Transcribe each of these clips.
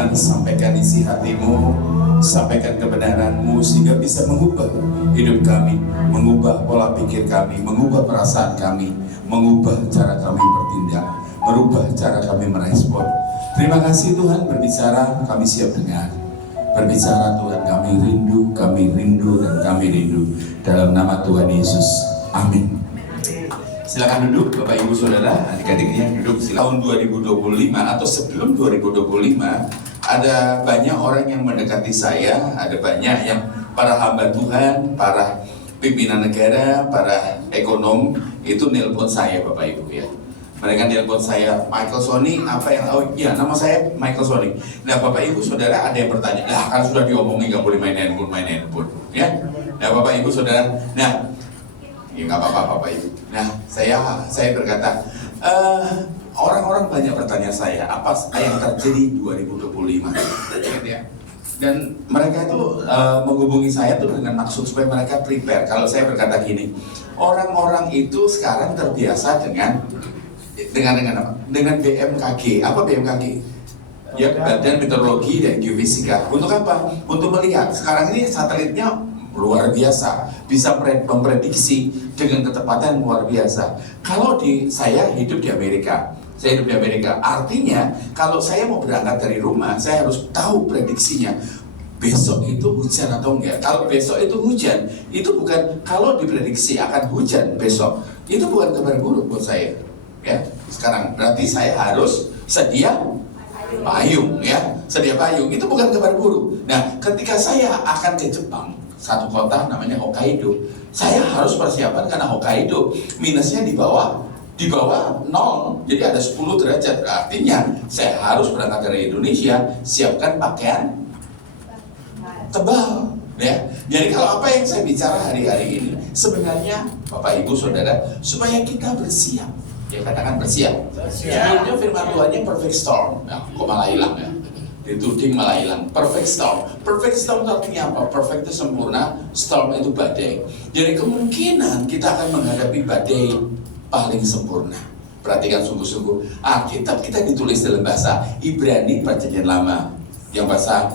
Tuhan, sampaikan isi hatimu, sampaikan kebenaranmu sehingga bisa mengubah hidup kami, mengubah pola pikir kami, mengubah perasaan kami, mengubah cara kami bertindak, merubah cara kami merespon. Terima kasih Tuhan, berbicara kami siap dengar. Berbicara Tuhan, kami rindu, dan kami rindu. Dalam nama Tuhan Yesus, amin. Silakan duduk Bapak Ibu Saudara, adik-adiknya duduk. Tahun 2025 atau sebelum 2025 ada banyak orang yang mendekati saya, ada banyak yang para hamba Tuhan, para pimpinan negara, para ekonom itu nelpon saya Bapak Ibu ya. Mereka nelpon saya, Michael Sony, apa yang, oh iya nama saya Michael Sony. Nah Bapak Ibu Saudara ada yang bertanya, lah kan sudah diomongin nggak boleh main handphone ya. Nah Bapak Ibu Saudara, nah ya nggak apa-apa Bapak Ibu. Nah saya berkata, orang-orang banyak bertanya saya, apa yang terjadi 2025 ya. Dan mereka itu menghubungi saya tuh dengan maksud supaya mereka prepare. Kalau saya berkata gini, orang-orang itu sekarang terbiasa dengan apa? Dengan BMKG. Apa BMKG? Ya, Badan Meteorologi dan Geofisika. Untuk apa? Untuk melihat. Sekarang ini satelitnya luar biasa, bisa memprediksi dengan ketepatan luar biasa. Kalau saya hidup di Amerika, artinya kalau saya mau berangkat dari rumah, saya harus tahu prediksinya. Besok itu hujan atau enggak? Kalau besok itu hujan, itu bukan, kalau diprediksi akan hujan besok, itu bukan kabar buruk buat saya. Ya, sekarang berarti saya harus sedia payung ya, sedia payung itu bukan kabar buruk. Nah, ketika saya akan ke Jepang, satu kota namanya Hokkaido, saya harus persiapan karena Hokkaido minusnya di bawah 0, jadi ada 10 derajat. Artinya saya harus berangkat dari Indonesia, siapkan pakaian tebal ya. Jadi kalau apa yang saya bicara hari-hari ini sebenarnya Bapak Ibu Saudara supaya kita bersiap. Ya katakan bersiap. Sebelumnya firman Tuhannya perfect storm. Nah, kok malah hilang ya? Dituding malah hilang. Perfect storm. Perfect storm artinya apa? Perfect itu sempurna, storm itu badai. Jadi kemungkinan kita akan menghadapi badai paling sempurna. Perhatikan sungguh-sungguh. Alkitab kita ditulis dalam bahasa Ibrani Perjanjian Lama, yang bahasa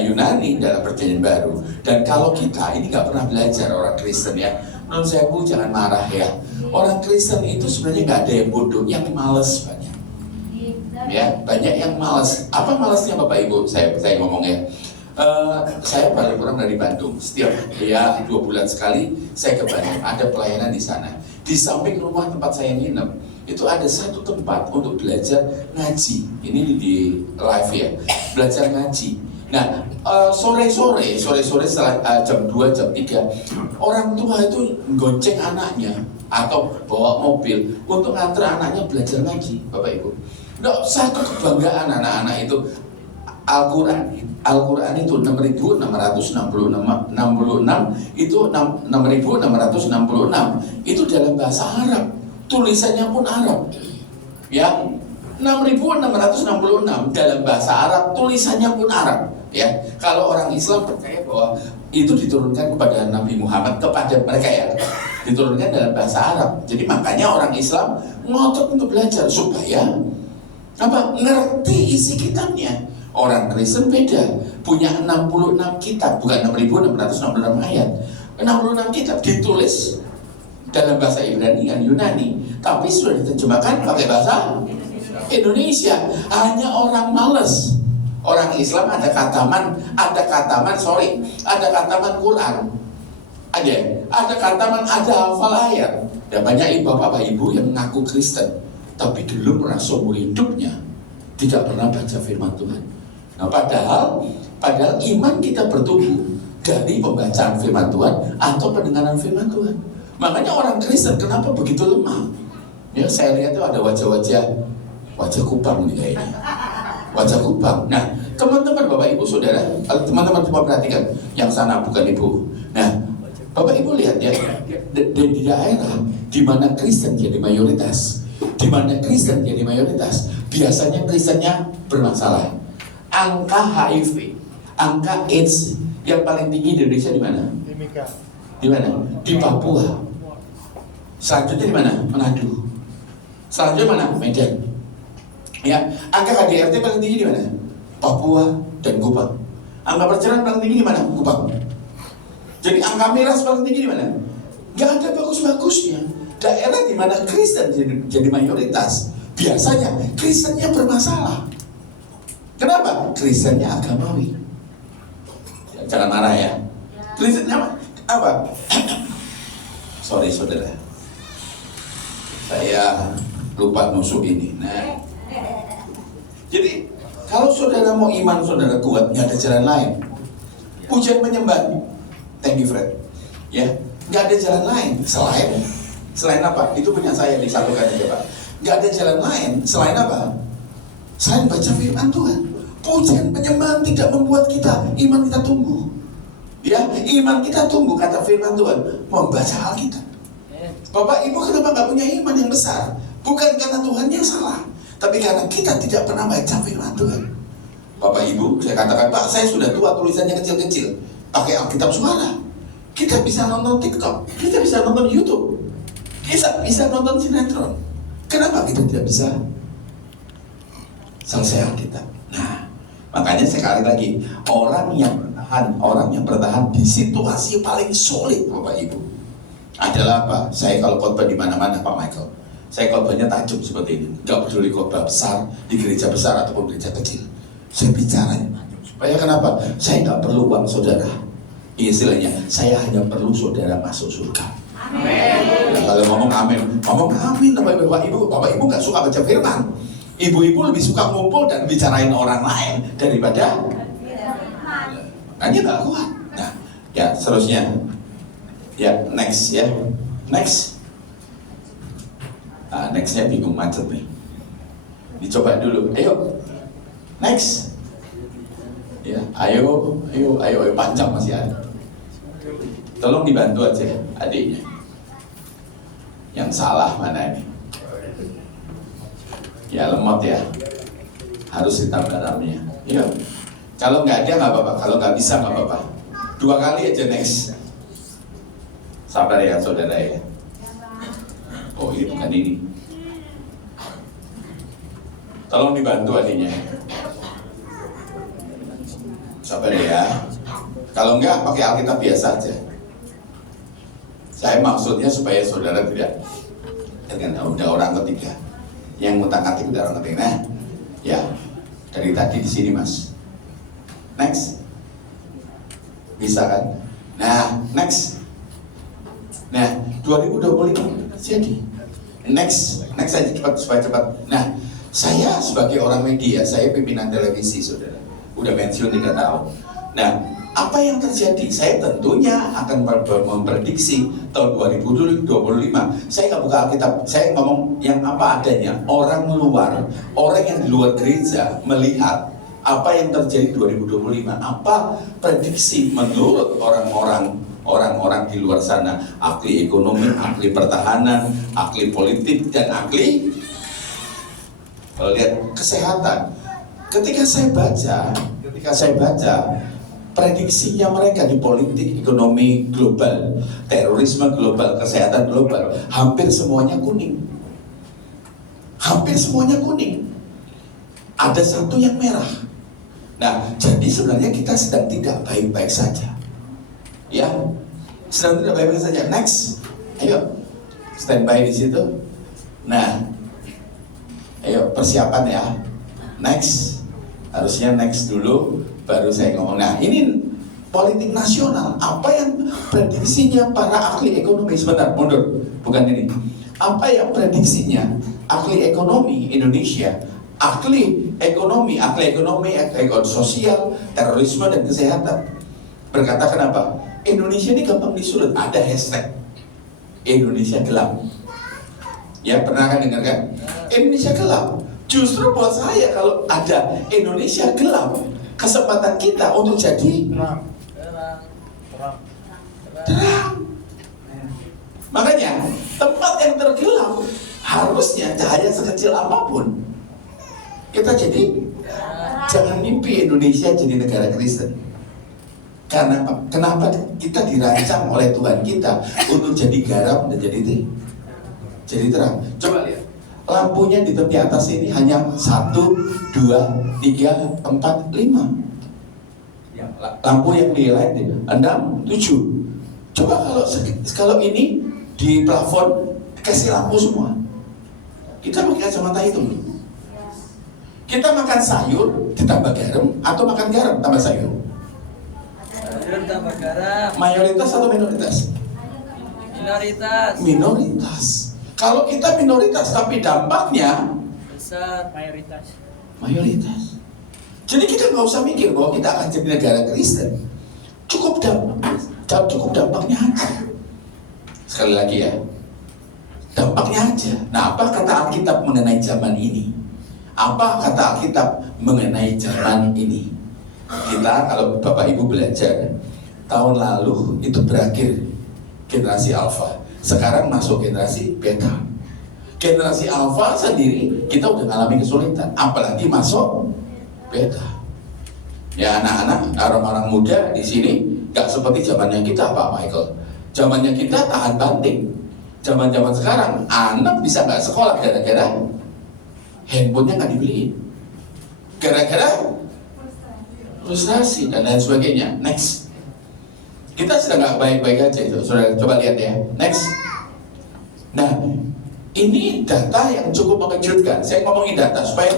Yunani dalam Perjanjian Baru. Dan kalau kita ini nggak pernah belajar orang Kristen ya, menurut saya Bu jangan marah ya. Orang Kristen itu sebenarnya nggak ada yang bodoh, yang malas banyak. Ya, banyak yang malas. Apa malasnya Bapak Ibu? Saya ngomong ya. Saya balik pulang dari Bandung. Setiap 2 bulan sekali saya ke Bandung. Ada pelayanan di sana. Di samping rumah tempat saya nginep, itu ada satu tempat untuk belajar ngaji. Ini di live ya. Belajar ngaji. Nah, sore-sore setelah jam 2, jam 3, orang tua itu gonceng anaknya atau bawa mobil untuk nganter anaknya belajar ngaji, Bapak Ibu. Nah, satu kebanggaan anak-anak itu Al-Quran itu 6.666 itu 6.666 itu dalam bahasa Arab, tulisannya pun Arab. Yang 6.666 dalam bahasa Arab, tulisannya pun Arab. Ya, kalau orang Islam percaya bahwa itu diturunkan kepada Nabi Muhammad, kepada mereka ya, diturunkan dalam bahasa Arab. Jadi makanya orang Islam ngotot untuk belajar supaya apa? Ngerti isi kitabnya. Orang Kristen beda, punya 66 kitab, bukan 6.666 ayat. 66 kitab ditulis dalam bahasa Ibrani dan Yunani, tapi sudah diterjemahkan pakai bahasa Indonesia. Hanya orang males. Orang Islam ada kataman Quran. Ada kataman, ada hafal ayat. Dan banyak bapak ibu yang mengaku Kristen, tapi belum pernah seumur hidupnya tidak pernah baca firman Tuhan. Nah, padahal iman kita bertumbuh dari pembacaan firman Tuhan atau pendengaran firman Tuhan. Makanya orang Kristen kenapa begitu lemah? Ya, saya lihat itu ada wajah kupang nih kayaknya. Wajah kupang. Nah, teman-teman Bapak Ibu Saudara, teman-teman coba perhatikan, yang sana bukan Ibu. Nah, Bapak Ibu lihat ya, di daerah di mana Kristen jadi mayoritas, biasanya Kristennya bermasalah. Angka HIV, angka AIDS yang paling tinggi di Indonesia di mana? Di mana? Di Papua. Selanjutnya di mana? Manado. Selanjutnya mana? Medan. Ya, angka KDRT paling tinggi di mana? Papua, dan Kupang. Angka perceraian paling tinggi di mana? Kupang. Jadi angka miras paling tinggi di mana? Nggak ada bagus-bagusnya. Daerah di mana Kristen jadi mayoritas, biasanya Kristennya bermasalah. Kenapa? Kristennya agamawi. Jangan marah ya. Kristennya apa? Sorry saudara, saya lupa nusuk ini. Nah, jadi kalau saudara mau iman saudara kuat, nggak ada jalan lain. Pujian penyembah, thank you Fred. Ya, nggak ada jalan lain selain apa? Itu punya saya, disatukan aja Pak. Nggak ada jalan lain selain apa? Selain baca firman Tuhan. Pujian penyembahan tidak membuat iman kita tumbuh. Ya, iman kita tumbuh, kata firman Tuhan, membaca Alkitab. Bapak Ibu kenapa nggak punya iman yang besar? Bukan karena Tuhan yang salah, tapi karena kita tidak pernah baca firman Tuhan. Bapak Ibu, saya katakan, Pak, saya sudah tua, tulisannya kecil-kecil, pakai Alkitab suara. Kita bisa nonton TikTok, kita bisa nonton YouTube, kita bisa nonton sinetron. Kenapa kita tidak bisa selesai Alkitab? Nah, makanya sekali lagi, orang yang bertahan di situasi paling sulit, Bapak Ibu, adalah apa? Saya kalau khotbah di mana-mana, Pak Michael, saya khotbahnya tajuk seperti ini. Gak peduli khotbah besar, di gereja besar ataupun gereja kecil, saya bicara supaya kenapa? Saya nggak perlu uang saudara. Istilahnya, saya hanya perlu saudara masuk surga. Amin. Nah, kalau ngomong amin, Bapak Ibu nggak suka baca firman. Ibu-ibu lebih suka ngumpul dan bicarain orang lain daripada, makanya nggak kuat. Nah, ya seterusnya, ya next ya, next. Nah, nextnya bingung macet nih. Dicoba dulu, ayo, next. Ya, ayo, panjang masih ada. Tolong dibantu aja adiknya. Yang salah mana ini? Ya lemot ya, harus ditambah dalamnya. Ya, kalau nggak ada nggak apa-apa, kalau nggak bisa nggak apa-apa. 2 kali aja next. Sabar ya saudara ya. Oh ini bukan ini. Tolong dibantu adiknya. Sabar ya. Kalau enggak pakai Alkitab biasa aja. Saya maksudnya supaya saudara tidak udah orang ketiga. Yang ngutak-ngatik udah orang ketiga. Nah, ya dari tadi di sini Mas. Next. Bisa kan? Nah, next. Nah, 2025 jadi. Next aja cepat. Nah, saya sebagai orang media, saya pimpinan televisi saudara. Udah pensiun 3 tahun. Nah, apa yang terjadi? Saya tentunya akan memprediksi tahun 2025. Saya nggak buka Alkitab, saya ngomong yang apa adanya. Orang yang di luar gereja melihat apa yang terjadi 2025. Apa prediksi menurut orang-orang di luar sana, ahli ekonomi, ahli pertahanan, ahli politik, dan ahli lihat kesehatan. Ketika saya baca prediksinya mereka di politik, ekonomi global, terorisme global, kesehatan global, hampir semuanya kuning. Ada satu yang merah. Nah, jadi sebenarnya kita sedang tidak baik-baik saja. Ya, sedang tidak baik-baik saja. Next, ayo standby di situ. Nah, ayo persiapan ya. Next, harusnya next dulu, baru saya ngomong. Nah, ini politik nasional. Apa yang prediksinya para ahli ekonomi? Sebentar, mundur. Bukan ini. Apa yang prediksinya ahli ekonomi Indonesia? Ahli ekonomi, sosial, terorisme dan kesehatan. Berkata kenapa? Indonesia ini gampang disulut. Ada hashtag Indonesia gelap. Ya, pernah kan dengar kan? Indonesia gelap. Justru buat saya kalau ada Indonesia gelap, kesempatan kita untuk jadi terang. Makanya tempat yang tergelap harusnya cahaya sekecil apapun kita jadi. Jangan mimpi Indonesia jadi negara Kristen. Karena kenapa kita dirancang oleh Tuhan kita untuk jadi garam dan jadi terang. Coba lihat, lampunya di tepi atas ini hanya 1, 2, 3, 4, 5. Ya, lampu yang di lain 6, 7. Coba kalau ini di plafon kasih lampu semua, kita pakai kacamata itu. Kita makan sayur ditambah garam atau makan garam tambah sayur? Sayur tambah garam. Mayoritas atau minoritas? Minoritas. Minoritas. Kalau kita minoritas tapi dampaknya Besar. Mayoritas. mayoritas. Jadi kita nggak usah mikir bahwa kita akan jadi negara Kristen. Cukup dampaknya aja. Sekali lagi ya, dampaknya aja. Nah, apa kata Alkitab mengenai zaman ini? Apa kata Alkitab mengenai zaman ini? Kita kalau Bapak Ibu belajar, tahun lalu itu berakhir generasi Alpha. Sekarang masuk generasi Beta. Generasi Alpha sendiri kita udah mengalami kesulitan, apalagi masuk Beta. Ya anak-anak, orang-orang muda di sini gak seperti zamannya kita, Pak Michael. Zamannya kita tahan banting. Zaman-zaman sekarang anak bisa nggak sekolah gara-gara handphonenya nggak dibeliin, gara-gara frustrasi dan lain sebagainya. Next, kita sedang nggak baik-baik aja itu. Saudara coba lihat ya. Next. Nah, ini data yang cukup mengejutkan. Saya ngomongin data supaya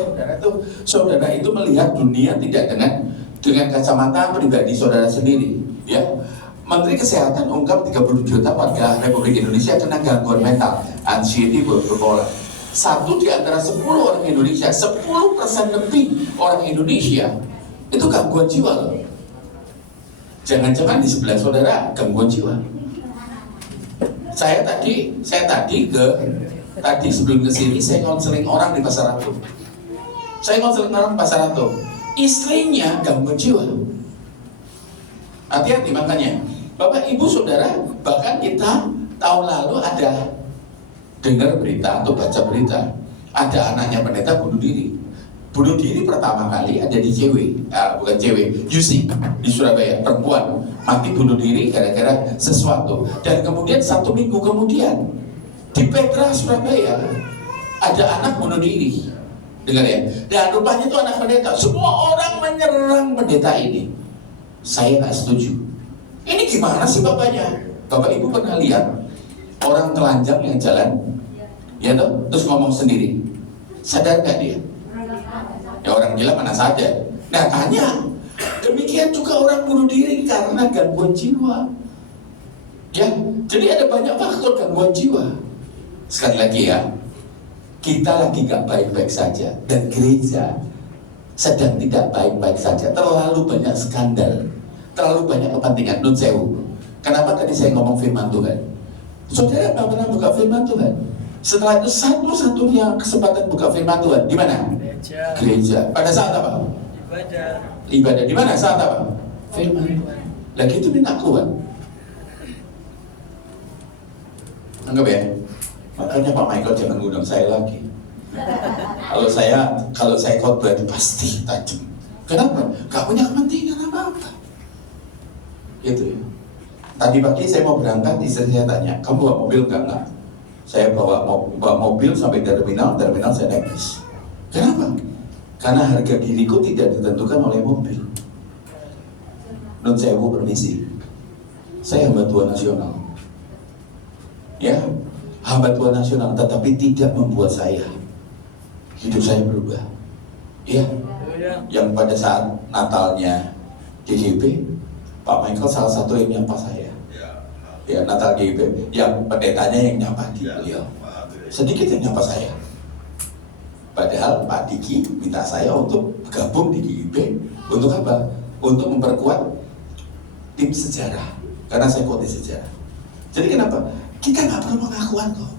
saudara itu melihat dunia tidak dengan kacamata pribadi saudara sendiri. Ya, Menteri Kesehatan ungkap 30 juta warga Republik Indonesia kena gangguan mental, anxiety, bipolar. 1 di antara 10 orang Indonesia, 10% lebih orang Indonesia itu gangguan jiwa loh. Jangan-jangan di sebelah saudara gangguan jiwa. Saya tadi sebelum kesini saya konseling orang di Pasar Ratu. Istrinya gangguan jiwa. Hati-hati makanya. Bapak Ibu Saudara, bahkan kita tahun lalu ada dengar berita atau baca berita, ada anaknya pendeta bunuh diri. Bunuh diri pertama kali ada di UC di Surabaya, perempuan mati bunuh diri gara-gara sesuatu. Dan kemudian 1 minggu kemudian di Petra Surabaya ada anak bunuh diri. Dengar ya. Dan rupanya itu anak pendeta. Semua orang menyerang pendeta ini. Saya nggak setuju. Ini gimana sih bapaknya? Bapak Ibu pernah lihat orang telanjang yang jalan, ya toh, terus ngomong sendiri, sadar nggak dia? Ya orang gila mana sadar. Nah tanya, demikian juga orang bunuh diri karena gangguan jiwa. Ya, jadi ada banyak faktor gangguan jiwa. Sekali lagi ya, kita lagi nggak baik-baik saja dan gereja sedang tidak baik-baik saja. Terlalu banyak skandal. Terlalu banyak kepentingan. Nun sewu. Kenapa tadi saya ngomong firman Tuhan? Saudara nggak pernah buka firman Tuhan. Setelah itu satu-satunya kesempatan buka firman Tuhan di mana? Gereja. Pada saat apa? Ibadah. Di mana saat apa? Firman Tuhan. Lagi itu minta keluar. Anggap ya. Makanya Pak Michael jangan ngundang saya lagi. Kalau saya khotbah itu pasti tajam. Kenapa? Gak punya kepentingan apa-apa. Gitu ya. Tadi pagi saya mau berangkat, istri saya tanya, kamu bawa mobil enggak? Saya bawa mobil sampai terminal saya naik bis. Kenapa? Karena harga diriku tidak ditentukan oleh mobil. Nun sewu permisi. Saya hamba Tuhan nasional. Ya, hamba Tuhan nasional, tetapi tidak membuat hidup saya berubah. Ya, yang pada saat Natalnya GGB, Pak Michael salah satu yang nyapa saya. Ya, Natal GGB, yang pendetanya yang nyapa beliau. Sedikit yang nyapa saya. Padahal Pak Diki minta saya untuk gabung di GGB. Untuk apa? Untuk memperkuat tim sejarah. Karena saya kuat di sejarah. Jadi kenapa? Kita nggak perlu pengakuan kok.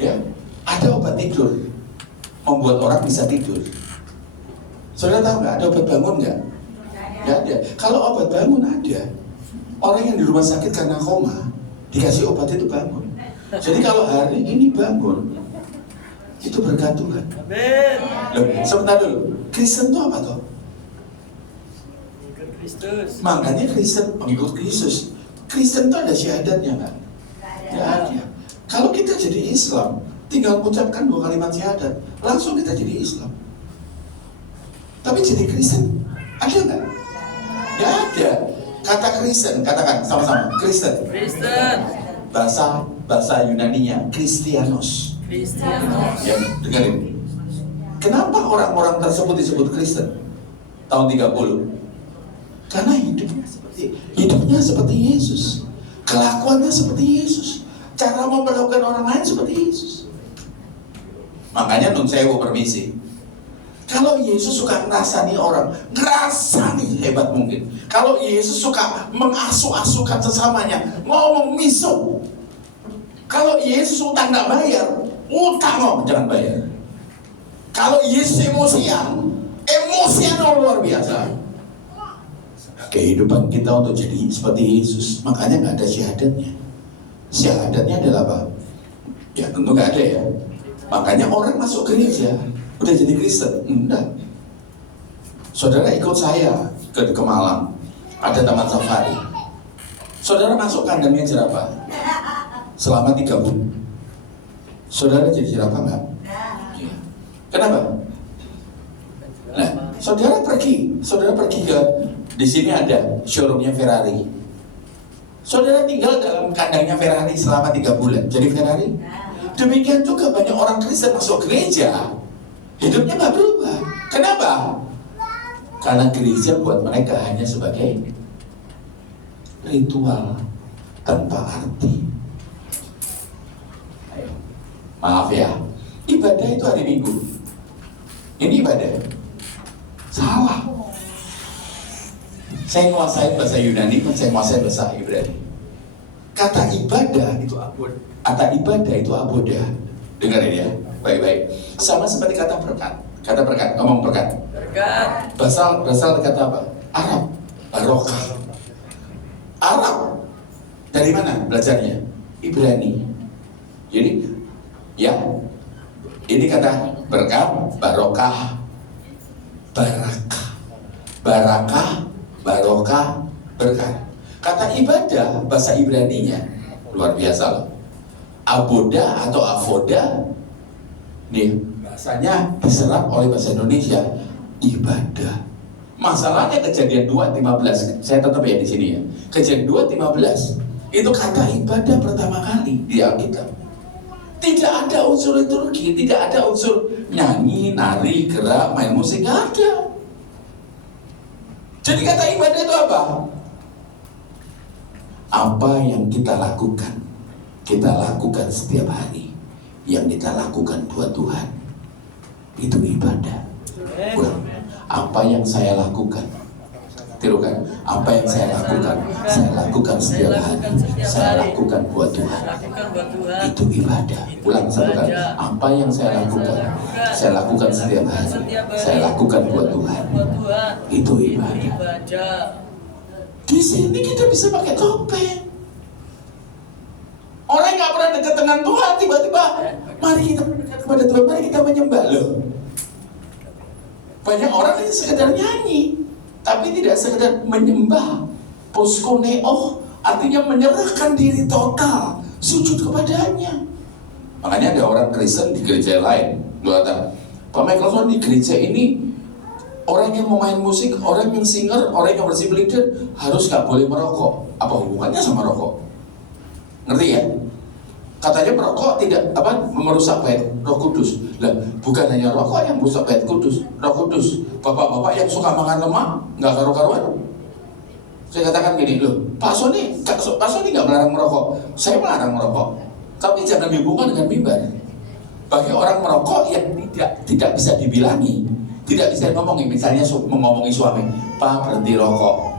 Ya, ada obat tidur membuat orang bisa tidur. Saudara tahu nggak ada obat bangun nggak? Nggak ada. Kalau obat bangun ada, orang yang di rumah sakit karena koma dikasih obat itu bangun. Jadi kalau hari ini bangun, itu berkat Tuhan. Loh, sebentar dulu. Kristen itu apa toh? Kristus. Makanya Kristen pengikut Kristus. Kristen itu ada syahadatnya kan? Nggak ada. Kalau kita jadi Islam, tinggal mengucapkan 2 kalimat syahadat, langsung kita jadi Islam. Tapi jadi Kristen, ada nggak? Nggak ada. Kata Kristen, katakan sama-sama, Kristen. Kristen. Bahasa Yunaninya Kristianos. Kristianos. Ya, dengarin. Kenapa orang-orang tersebut disebut Kristen? Tahun 30. Karena hidupnya seperti Yesus. Kelakuannya seperti Yesus. Cara memperlakukan orang lain seperti Yesus. Makanya nun sewu permisi. Kalau Yesus suka ngerasani orang, ngerasani hebat mungkin. Kalau Yesus suka mengasuh-asuhkan sesamanya, ngomong miso. Kalau Yesus utang nggak bayar, utang jangan bayar. Kalau Yesus emosian luar biasa. Kehidupan kita untuk jadi seperti Yesus, makanya nggak ada syahadatnya. Syahadatnya adalah apa? Ya tentu nggak ada ya. Makanya orang masuk gereja udah jadi Kristen, enggak. Saudara ikut saya ke Malang, ada taman safari. Saudara masuk kandangnya jerapah selama 3 bulan. Saudara jadi jerapah enggak? Ya. Kenapa? Nah, saudara pergi ke di sini ada showroomnya Ferrari. Saudara tinggal dalam kandangnya Ferrari selama 3 bulan, jadi Ferrari. Demikian juga banyak orang Kristen masuk gereja, hidupnya nggak berubah. Kenapa? Karena gereja buat mereka hanya sebagai ritual tanpa arti. Maaf ya, ibadah itu hari Minggu. Ini ibadah. Salah. Saya menguasai bahasa Yunani, saya menguasai bahasa Ibrani. Kata ibadah itu aboda. Dengarin ya, baik-baik. Sama seperti kata berkat. Kata berkat, ngomong berkat. Berkat. Berasal dari kata apa? Arab, barokah. Arab. Dari mana belajarnya? Ibrani. Jadi, ya, ini kata berkat, barokah, barakah, barokah, berkat. Kata ibadah bahasa Ibraninya luar biasa loh. Aboda atau avoda, nih bahasanya diserap oleh bahasa Indonesia ibadah. Masalahnya Kejadian 2:15, saya tetap ya di sini ya. Kejadian 2:15 itu kata ibadah pertama kali di Alkitab. Tidak ada unsur liturgi, tidak ada unsur nyanyi, nari, gerak, main musik, nggak ada. Jadi kata ibadah itu apa? Apa yang kita lakukan setiap hari, yang kita lakukan buat Tuhan, itu ibadah. Apa yang saya lakukan, tirukan, apa yang saya lakukan setiap hari, saya lakukan buat Tuhan, itu ibadah. Ulang satu kali, apa yang saya lakukan setiap hari, saya lakukan buat Tuhan, itu ibadah. Di sini kita bisa pakai topeng. Orang nggak pernah dekat dengan Tuhan, tiba-tiba mari kita mendekat kepada Tuhan, mari kita menyembah loh. Banyak orang yang sekedar nyanyi, tapi tidak sekedar menyembah. Poskoneo artinya menyerahkan diri total, sujud kepadanya. Makanya ada orang Kristen di gereja lain, kata Pak Michaelson, di gereja ini orang yang mau main musik, orang yang singer, orang yang bersih leader harus nggak boleh merokok. Apa hubungannya sama rokok? Ngerti ya? Katanya merokok tidak merusak bait Roh Kudus. Lah, bukan hanya rokok yang merusak bait Kudus, Roh Kudus. Bapak-bapak yang suka makan lemak nggak karu-karuan. Saya katakan gini, loh, Pak Sony nggak melarang merokok. Saya melarang merokok, tapi jangan dihubungkan dengan mimbar. Bagi orang merokok yang tidak bisa dibilangi, tidak bisa ngomongin, misalnya mengomongi suami, Pak berhenti rokok.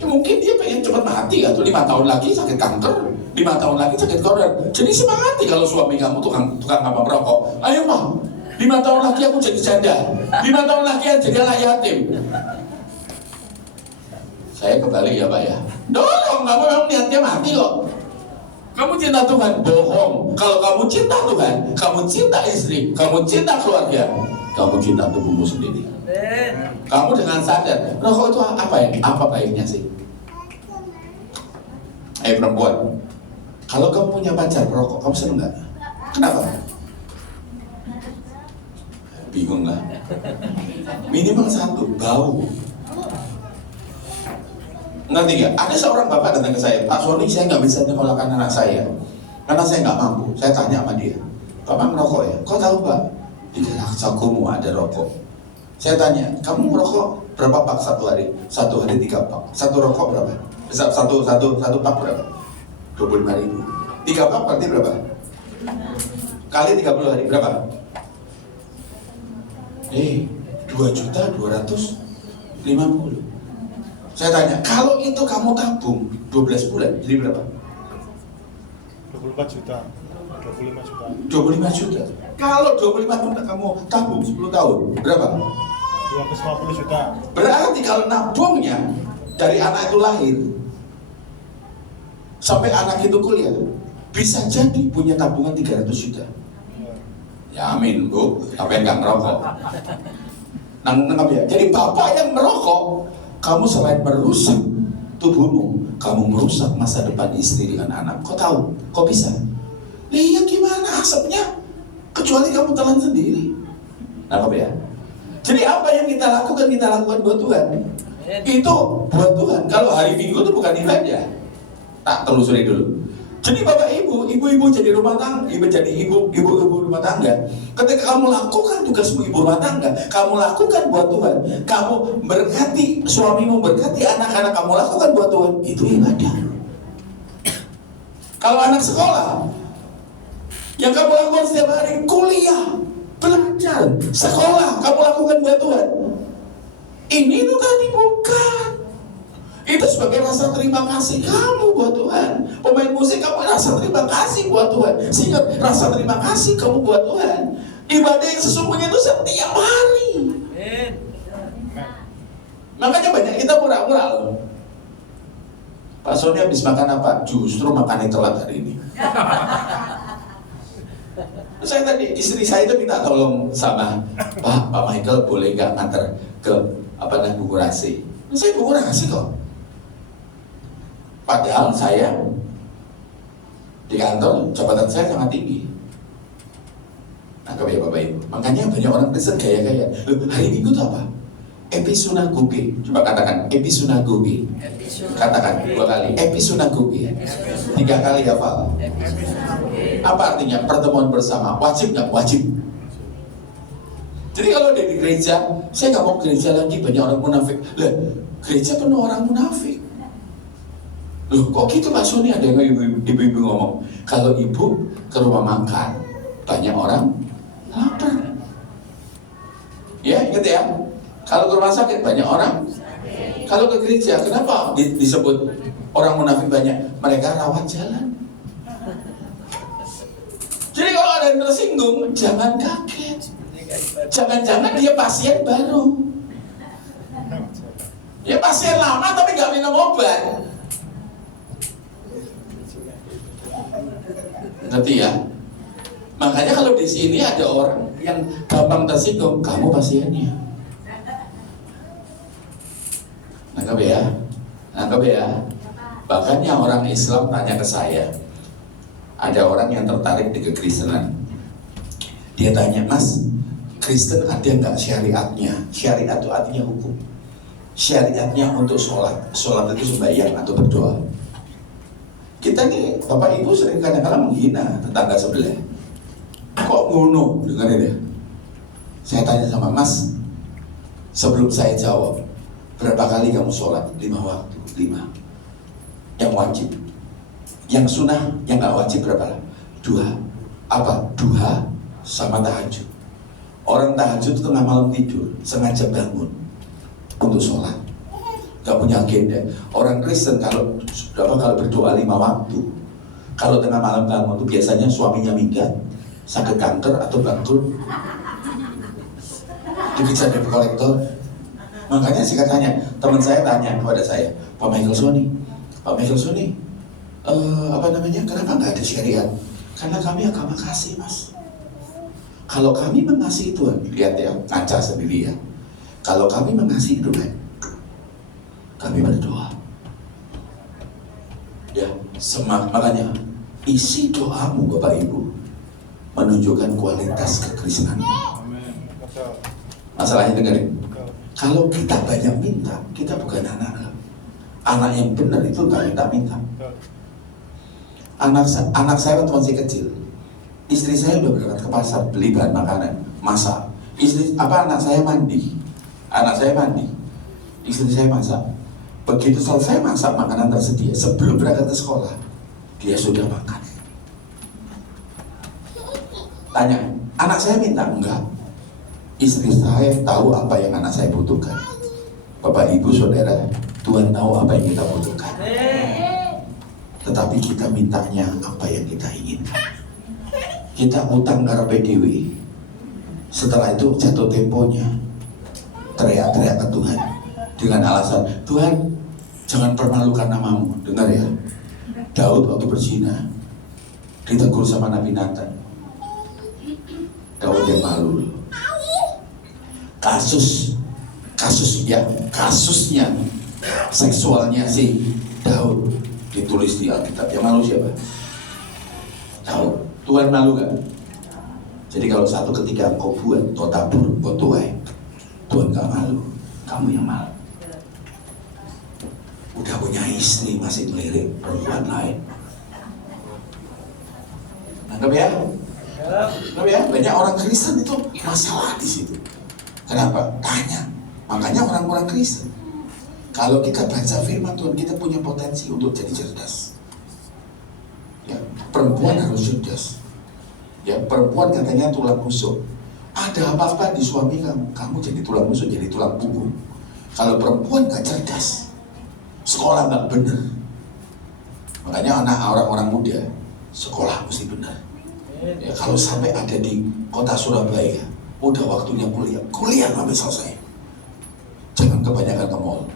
Ya, mungkin dia pengen cepat mati atau 5 tahun lagi sakit kanker, 5 tahun lagi sakit kanker. Jadi semangati kalau suami kamu tukang apa merokok. Ayo Pak, 5 tahun lagi aku jadi janda, 5 tahun lagi aku jadi anak yatim. Saya kembali ya Pak ya. Dorong, kamu memang niatnya mati kok. Kamu cinta Tuhan, bohong. Kalau kamu cinta Tuhan, kamu cinta istri, kamu cinta keluarga, kamu cinta tubuhmu sendiri. Kamu dengan sadar, rokok itu apa ya? Apa baiknya sih? Perempuan, kalau kamu punya pacar perokok, kamu seneng nggak? Kenapa? Bingung lah. Minimal satu, bau. Ngerti nggak? Ada seorang bapak datang ke saya, Pak Sony, saya nggak bisa nyekolahkan anak saya karena saya nggak mampu. Saya tanya sama dia, Bapak merokok ya? Kok tahu Pak? Di dalam sakumu ada rokok. Saya tanya, kamu merokok berapa pak satu hari? Satu hari 3 pak. Satu rokok berapa? Satu pak berapa? 25.000. 3 pak berarti berapa? Kali 30 hari berapa? 2.250.000. Saya tanya, kalau itu kamu tabung 12 bulan, jadi berapa? 24 juta. 25 juta. 25 juta. Kalau 25 juta kamu tabung 10 tahun, berapa? 250 juta. Berarti kalau nabungnya dari anak itu lahir sampai anak itu kuliah, bisa jadi punya tabungan 300 juta. Ya amin Bu, tapi nggak merokok. Nangkep ya. Jadi bapak yang merokok, kamu selain merusak tubuhmu, kamu merusak masa depan istri dengan anak. Kok tahu? Kok bisa? Lihat gimana asapnya, kecuali kamu telan sendiri. Nangkep ya. Jadi apa yang kita lakukan buat Tuhan. Itu buat Tuhan. Kalau hari Minggu itu bukan ibadah. Tak telusuri dulu. Jadi bapak ibu jadi rumah tangga, ibu rumah tangga. Ketika kamu lakukan tugasmu ibu rumah tangga, kamu lakukan buat Tuhan, kamu berkati suamimu, berkati anak-anak kamu lakukan buat Tuhan, itu ibadah. Kalau anak sekolah, yang kamu lakukan setiap hari, kuliah, belajar, sekolah, kamu lakukan buat Tuhan. Ini tuh tadi bukan. Itu sebagai rasa terima kasih kamu buat Tuhan. Pemain musik, kamu rasa terima kasih buat Tuhan. Sehingga rasa terima kasih kamu buat Tuhan. Ibadah yang sesungguhnya itu setiap hari. Makanya banyak kita pura-pura loh. Pak Sony habis makan apa? Justru makannya telat hari ini. Saya tadi, istri saya itu minta tolong sama Pak Michael, boleh nggak nganter ke Bungurasi? Saya Bungurasi kok. Padahal saya di kantor, jabatan saya sangat tinggi. Nangkep ya Bapak Ibu. Makanya banyak orang Kristen gaya-gaya. Loh, hari Minggu itu apa? Episinagoge. Coba katakan, episinagoge. Katakan 2 kali, episinagoge. 3 kali hafal. Apa artinya? Pertemuan bersama. Wajib nggak? Wajib. Jadi kalau di gereja, saya nggak mau gereja lagi banyak orang munafik. Lah, gereja penuh orang munafik. Loh, kok gitu Pak Sony? Ada yang ibu-ibu ngomong, kalau ibu ke rumah makan, banyak orang lapar. Ya, ingat ya. Kalau ke rumah sakit, banyak orang. Kalau ke gereja, kenapa disebut orang munafik banyak? Mereka rawat jalan. Jadi kalau ada yang tersinggung, jangan kaget. Jangan-jangan dia pasien baru. Ya pasien lama tapi nggak minum obat. Ngerti ya? Makanya kalau di sini ada orang yang gampang tersinggung, kamu pasiennya. Nangkep ya? Nangkep ya? Bahkan yang orang Islam tanya ke saya, ada orang yang tertarik di kekristenan. Dia tanya, Mas, Kristen ada nggak syariatnya? Syariat itu artinya hukum. Syariatnya untuk sholat. Sholat itu sembahyang atau berdoa. Kita nih, Bapak Ibu sering kadang-kadang menghina tetangga sebelah. Kok ngono? Dengerin ya. Saya tanya sama Mas, sebelum saya jawab, berapa kali kamu sholat? 5 waktu. 5. Yang wajib. Yang sunnah, yang nggak wajib berapa? 2. Apa? 2 sama tahajud. Orang tahajud itu tengah malam tidur, sengaja bangun untuk sholat. Gak punya agenda. Orang Kristen kalau berdoa 5 waktu, kalau tengah malam bangun itu biasanya suaminya minggat, sakit kanker atau bangkrut, dikejar debt kolektor. Makanya sih katanya, teman saya tanya kepada saya, Pak Michael Sony, kenapa nggak ada syariat? Karena kami agama kasih, Mas. Kalau kami mengasihi Tuhan, lihat ya, ngaca sendiri ya. Kalau kami mengasihi Tuhan, kami berdoa. Ya, makanya isi doamu Bapak Ibu menunjukkan kualitas kekristenanmu. Masalahnya dengerin. Betul. Kalau kita banyak minta, kita bukan anak. Anak yang benar itu nggak minta-minta. Betul. Anak saya waktu masih kecil, istri saya udah berangkat ke pasar beli bahan makanan, masak. Anak saya mandi, istri saya masak. Begitu selesai masak makanan tersedia, sebelum berangkat ke sekolah, dia sudah makan. Tanya, anak saya minta? Enggak. Istri saya tahu apa yang anak saya butuhkan. Bapak, Ibu, Saudara, Tuhan tahu apa yang kita butuhkan. Tetapi kita mintanya apa yang kita inginkan. Kita utang karena PDW. Setelah itu jatuh temponya, teriak-teriak ke Tuhan dengan alasan, Tuhan jangan permalukan namamu. Dengar ya, Daud waktu berzina ditegur sama Nabi Nathan. Daud yang malu. Kasusnya seksualnya si Daud ditulis di Alkitab. Yang malu siapa? Daud. Tuhan malu gak? Jadi kalau satu ketika engkau buat, engkau tabur, engkau tuai, Tuhan gak malu, kamu yang malu. Udah punya istri masih ngelirik perempuan lain. Anggap ya? Anggap ya? Banyak orang Kristen itu masalah di situ. Kenapa? Tanya. Makanya orang-orang Kristen, kalau kita baca firman Tuhan, kita punya potensi untuk jadi cerdas. Ya, perempuan harus cerdas. Ya, perempuan katanya tulang rusuk. Ada apa-apa di suami kamu, kamu jadi tulang rusuk, jadi tulang punggung. Kalau perempuan gak cerdas, sekolah gak bener. Makanya orang-orang muda, sekolah mesti benar. Ya, kalau sampai ada di kota Surabaya, udah waktunya kuliah sampai selesai. Jangan kebanyakan ke mall.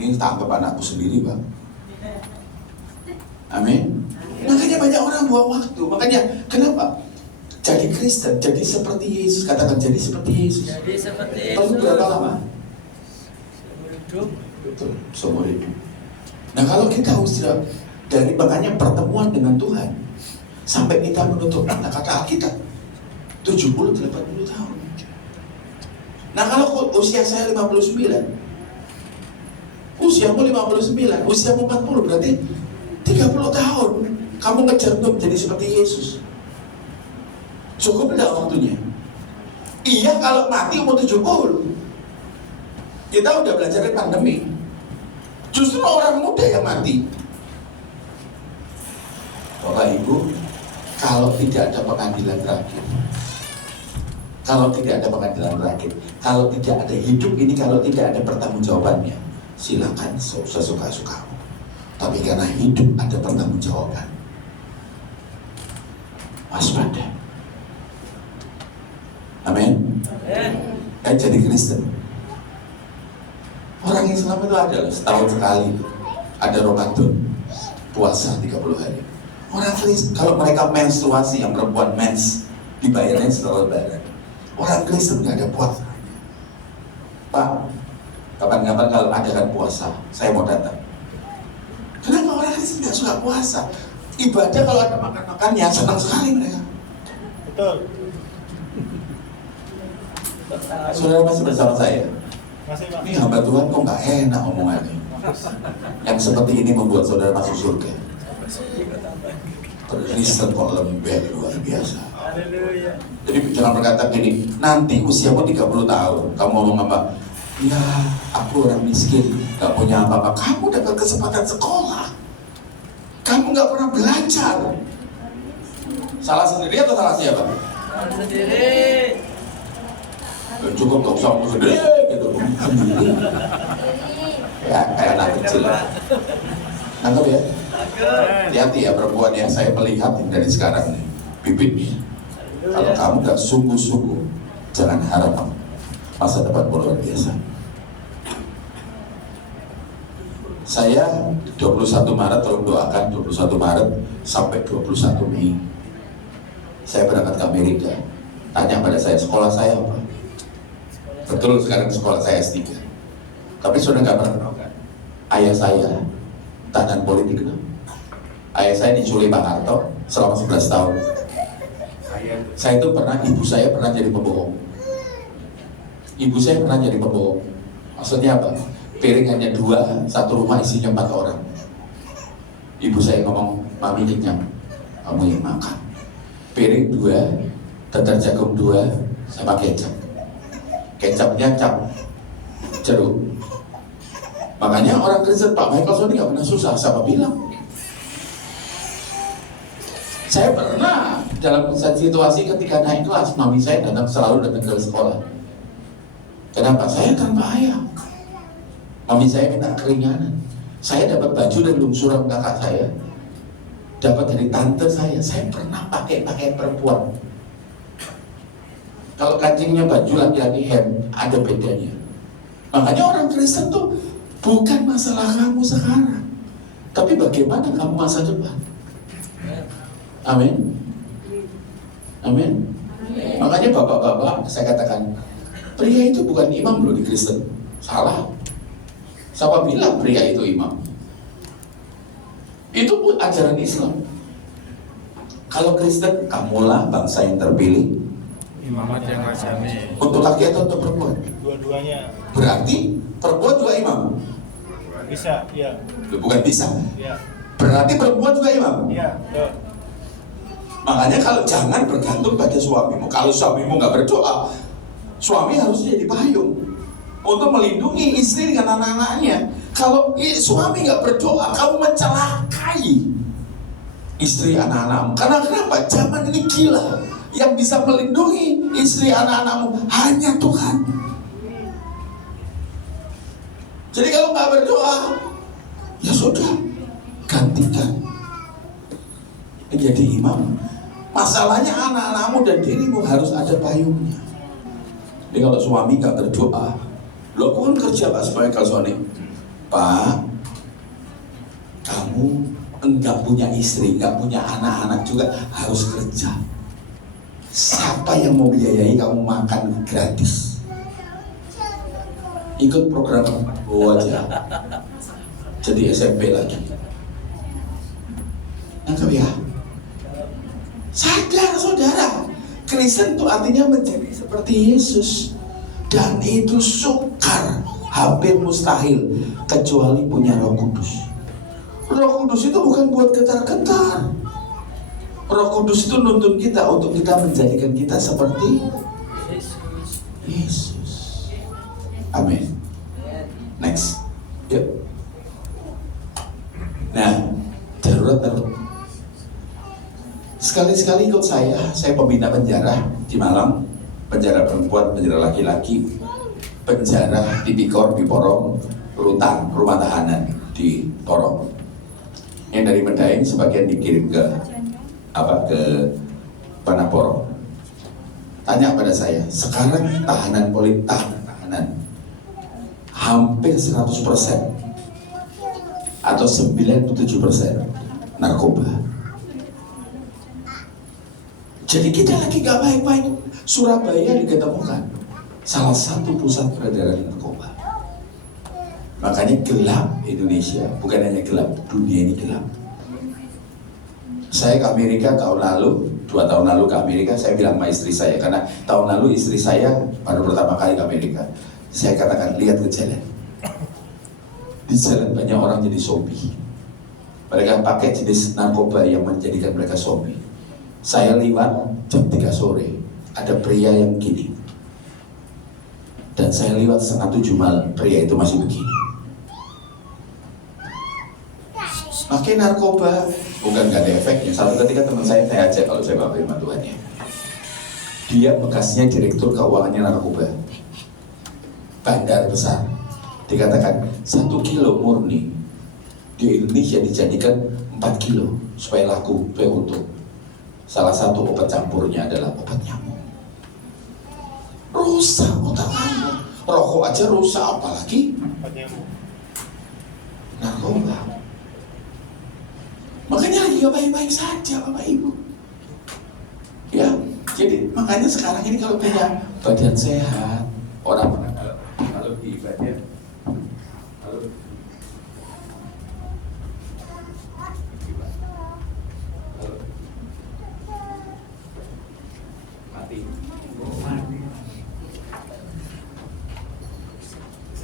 Ini tangkap anakku sendiri, Bang. Amin. Makanya banyak orang buang waktu. Makanya kenapa? Jadi Kristen, jadi seperti Yesus. Katakan jadi seperti Yesus. Jadi seperti Perlu Yesus. berapa lama? Hidup. Betul, seumur hidup. Nah kalau kita sudah dari makanya pertemuan dengan Tuhan sampai kita menutup kata Alkitab 70-80 tahun. Nah kalau usia saya 59, usiamu 59, usiamu 40, berarti 30 tahun kamu ngejar untuk menjadi seperti Yesus. Cukup enggak waktunya? Iya kalau mati umur 70. Kita udah belajar dari pandemi. Justru orang muda yang mati. Bapak Ibu, kalau tidak ada pengadilan terakhir, kalau tidak ada pengadilan terakhir, kalau tidak ada hidup ini, kalau tidak ada pertanggungjawabannya, silakan sesuka-sukamu. Tapi karena hidup ada pertanggungjawaban, waspada. Amin. Kan jadi Kristen. Orang Islam itu adalah setahun sekali ada Ramadan, puasa 30 hari. Orang Kristen, kalau mereka menstruasi, yang perempuan mens, dibayarnya setelah Lebaran. Orang Kristen nggak ada puasa. Pak, kapan-kapan kalau adakan puasa, saya mau datang. Kenapa orang Kristen nggak suka puasa? Ibadah kalau ada makan-makannya, senang sekali mereka. Betul. Saudara masih bersama saya? Masih, Pak. Ini hamba Tuhan kok nggak enak omongannya. Yang seperti ini membuat saudara masuk surga. Kristen kok lembek luar biasa. Haleluya. Jadi jangan berkata gini, nanti usiamu 30 tahun, kamu ngomong apa? Ya, aku orang miskin, gak punya apa-apa. Kamu dapat kesempatan sekolah. Kamu gak pernah belajar. Salah sendiri atau salah siapa? Sendiri. Cukup gak usah aku sendiri gitu. Ya, kayak anak kecil. Nangkep ya? Hati-hati ya perempuan yang saya melihat dari sekarang nih, bibitnya. Kalau kamu gak sungguh-sungguh, jangan harap masa depan luar biasa. Saya 21 Maret, tolong doakan 21 Maret sampai 21 Mei. Saya berangkat ke Amerika. Tanya pada saya, sekolah saya apa? Betul, sekarang sekolah saya S3. Tapi sudah gak pernah tahu kan? Ayah saya tahanan politik. Ayah saya diculik Pak Harto selama 11 tahun. Saya Saya itu ibu saya pernah jadi pembohong. Ibu saya pernah jadi pembohong. Maksudnya apa? Piring hanya 2, satu rumah isinya 4 orang. Ibu saya ngomong, mami kenyang, kamu yang makan. Piring 2, teter jagung 2, sama kecap. Kecapnya cap jeruk. Makanya orang Kristen, Pak Michael Sony gak pernah susah, siapa bilang? Saya pernah dalam situasi ketika naik kelas, mami saya selalu datang ke sekolah. Kenapa? Saya tanpa ayah. Mami saya minta keringanan. Saya dapat baju dari lungsuran kakak saya, dapat dari tante saya. Saya pernah pakai pakaian perempuan. Kalau kancingnya baju laki-laki hem, ada bedanya. Makanya orang Kristen tuh bukan masalah kamu sekarang, tapi bagaimana kamu masa depan. Amin. Amin. Makanya bapak-bapak, saya katakan, pria itu bukan imam loh di Kristen. Salah. Siapa bilang pria itu imam? Itu pun ajaran Islam. Kalau Kristen, kamulah bangsa yang terpilih. Imamat yang rasami. Untuk laki atau untuk perempuan? Dua-duanya Berarti perempuan juga imam? bisa, iya, Loh, bukan bisa. iya, Berarti perempuan juga imam? iya, betul. Makanya kalau jangan bergantung pada suamimu. Kalau suamimu nggak berdoa, suami harusnya jadi payung untuk melindungi istri dengan anak-anaknya. Kalau suami nggak berdoa, kamu mencelakai istri anak-anakmu. Karena kenapa? Zaman ini gila. Yang bisa melindungi istri anak-anakmu hanya Tuhan. Jadi kalau nggak berdoa, ya sudah, gantikan menjadi imam. Masalahnya anak-anakmu dan dirimu harus ada payungnya. Jadi kalau suami nggak berdoa, lo pun kerja Pak sebagai kalsoni. Pak, kamu enggak punya istri, enggak punya anak-anak juga, harus kerja. Siapa yang mau biayai kamu makan gratis? Ikut program aja. Jadi SMP lagi. Nangkep ya? Sadar saudara, Kristen itu artinya menjadi seperti Yesus. Dan itu sukar, hampir mustahil, kecuali punya Roh Kudus. Roh Kudus itu bukan buat getar-getar. Roh Kudus itu nuntun kita untuk kita menjadikan kita seperti Yesus. Amin. Next. Yuk. Nah, darurat. Sekali-sekali ikut saya pembina penjara di Malang, penjara perempuan, penjara laki-laki, penjara tipikor di Porong, rutan, rumah tahanan di Porong. Yang dari Medaeng sebagian dikirim ke Panaporo. Tanya pada saya, sekarang tahanan hampir 100% atau 97% narkoba. Jadi kita lagi gak baik-baik. Surabaya diketemukan salah satu pusat peredaran narkoba. Makanya gelap Indonesia, bukan hanya gelap, dunia ini gelap. Saya ke Amerika tahun lalu, 2 tahun lalu ke Amerika, saya bilang sama istri saya, karena tahun lalu istri saya baru pertama kali ke Amerika. Saya katakan, lihat ke jalan. Di jalan banyak orang jadi zombie. Mereka pakai jenis narkoba yang menjadikan mereka zombie. Saya lewat jam 3 sore, ada pria yang begini. Dan saya lewat 6:30 malam, pria itu masih begini. Pakai narkoba, bukan gak ada efeknya. Satu ketika teman saya ajak kalau saya bawa firman Tuhannya. Dia bekasnya direktur keuangannya narkoba. Bandar besar. Dikatakan 1 kilo murni di Indonesia dijadikan 4 kilo supaya laku, supaya untung. Salah satu obat campurnya adalah obat nyamuk. Rusak otak kamu. Rokok aja rusak, apalagi narkoba. Makanya lagi gak baik-baik saja Bapak Ibu. Ya, jadi makanya sekarang ini kalau punya badan sehat, orang kalau di badan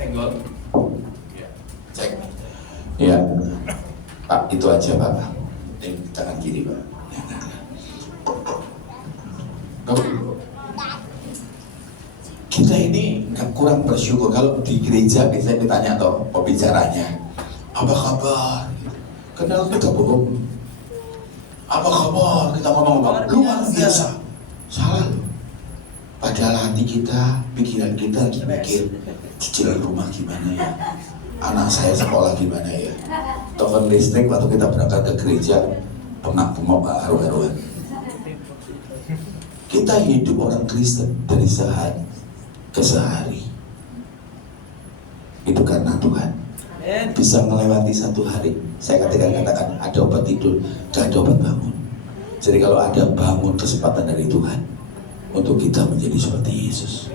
Senggol. Cek. Ya. Pak, itu aja Pak. Ini tangan kiri Pak. Ya, nah. Kita ini nggak kurang bersyukur kalau di gereja biasanya ditanya toh pembicaranya, apa kabar? Kenal kita bohong. Apa kabar? Kita ngomong-ngomong luar biasa. Salah loh. Padahal hati kita, pikiran kita lagi mikir cicilan rumah gimana ya, anak saya sekolah gimana ya, telepon listrik waktu kita berangkat ke gereja pengap-pengap haru-haruan. Kita hidup orang Kristen dari sehari ke sehari itu karena Tuhan. Bisa melewati satu hari, saya katakan ada obat tidur, gak ada obat bangun. Jadi kalau ada bangun kesempatan dari Tuhan untuk kita menjadi seperti Yesus.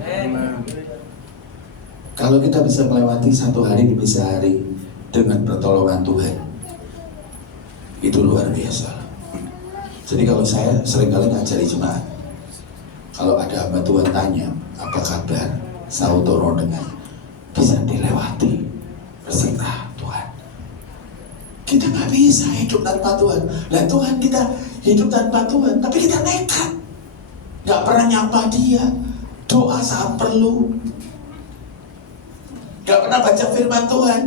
Kalau kita bisa melewati satu hari demi sehari dengan pertolongan Tuhan, itu luar biasa. Jadi kalau saya seringkali ngajari jemaat, kalau ada hamba Tuhan tanya, apa kabar? Saudara dengan bisa dilewati beserta Tuhan. Kita nggak bisa hidup tanpa Tuhan. Dan Tuhan kita hidup tanpa Tuhan, tapi kita nekat. Nggak pernah nyapa dia, doa saat perlu, nggak pernah baca firman Tuhan.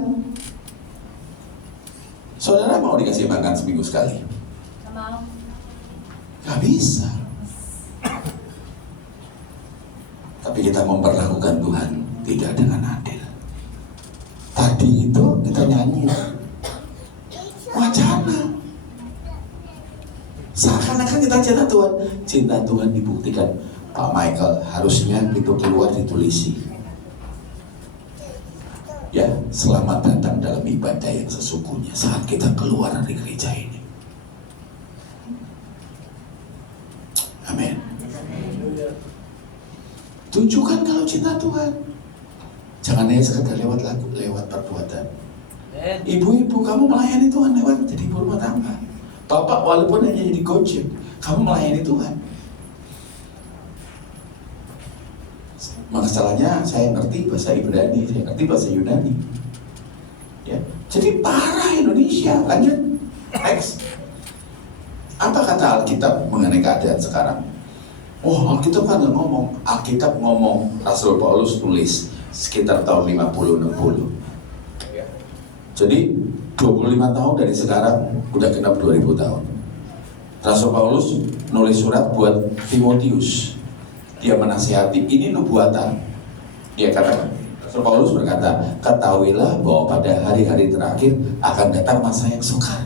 Saudara mau dikasih makan seminggu sekali? Mau. Nggak bisa. Tapi kita memperlakukan Tuhan tidak dengan adil. Tadi itu kita nyanyi wacana, seakan-akan kita cinta Tuhan. Cinta Tuhan dibuktikan. Pak Michael, harusnya itu keluar ditulisi. Ya, selamat datang dalam ibadah yang sesungguhnya saat kita keluar dari gereja ini. Amin. Tunjukkan kalau cinta Tuhan. Jangan hanya sekedar lewat lagu, lewat perbuatan. Ibu-ibu, kamu melayani Tuhan lewat jadi ibu rumah tangga. Bapak, walaupun hanya jadi gojek, kamu melayani Tuhan. Masalahnya saya ngerti bahasa Ibrani, saya ngerti bahasa Yunani. Ya, jadi parah Indonesia. Lanjut, next. Apa kata Alkitab mengenai keadaan sekarang? Oh, Alkitab kan ngomong. Alkitab ngomong, Rasul Paulus tulis sekitar tahun 50-60. Jadi 25 tahun dari sekarang udah genap 2000 tahun. Rasul Paulus nulis surat buat Timotius. Dia menasihati, ini nubuatan. Dia katakan, Rasul Paulus berkata, ketahuilah bahwa pada hari-hari terakhir akan datang masa yang sukar.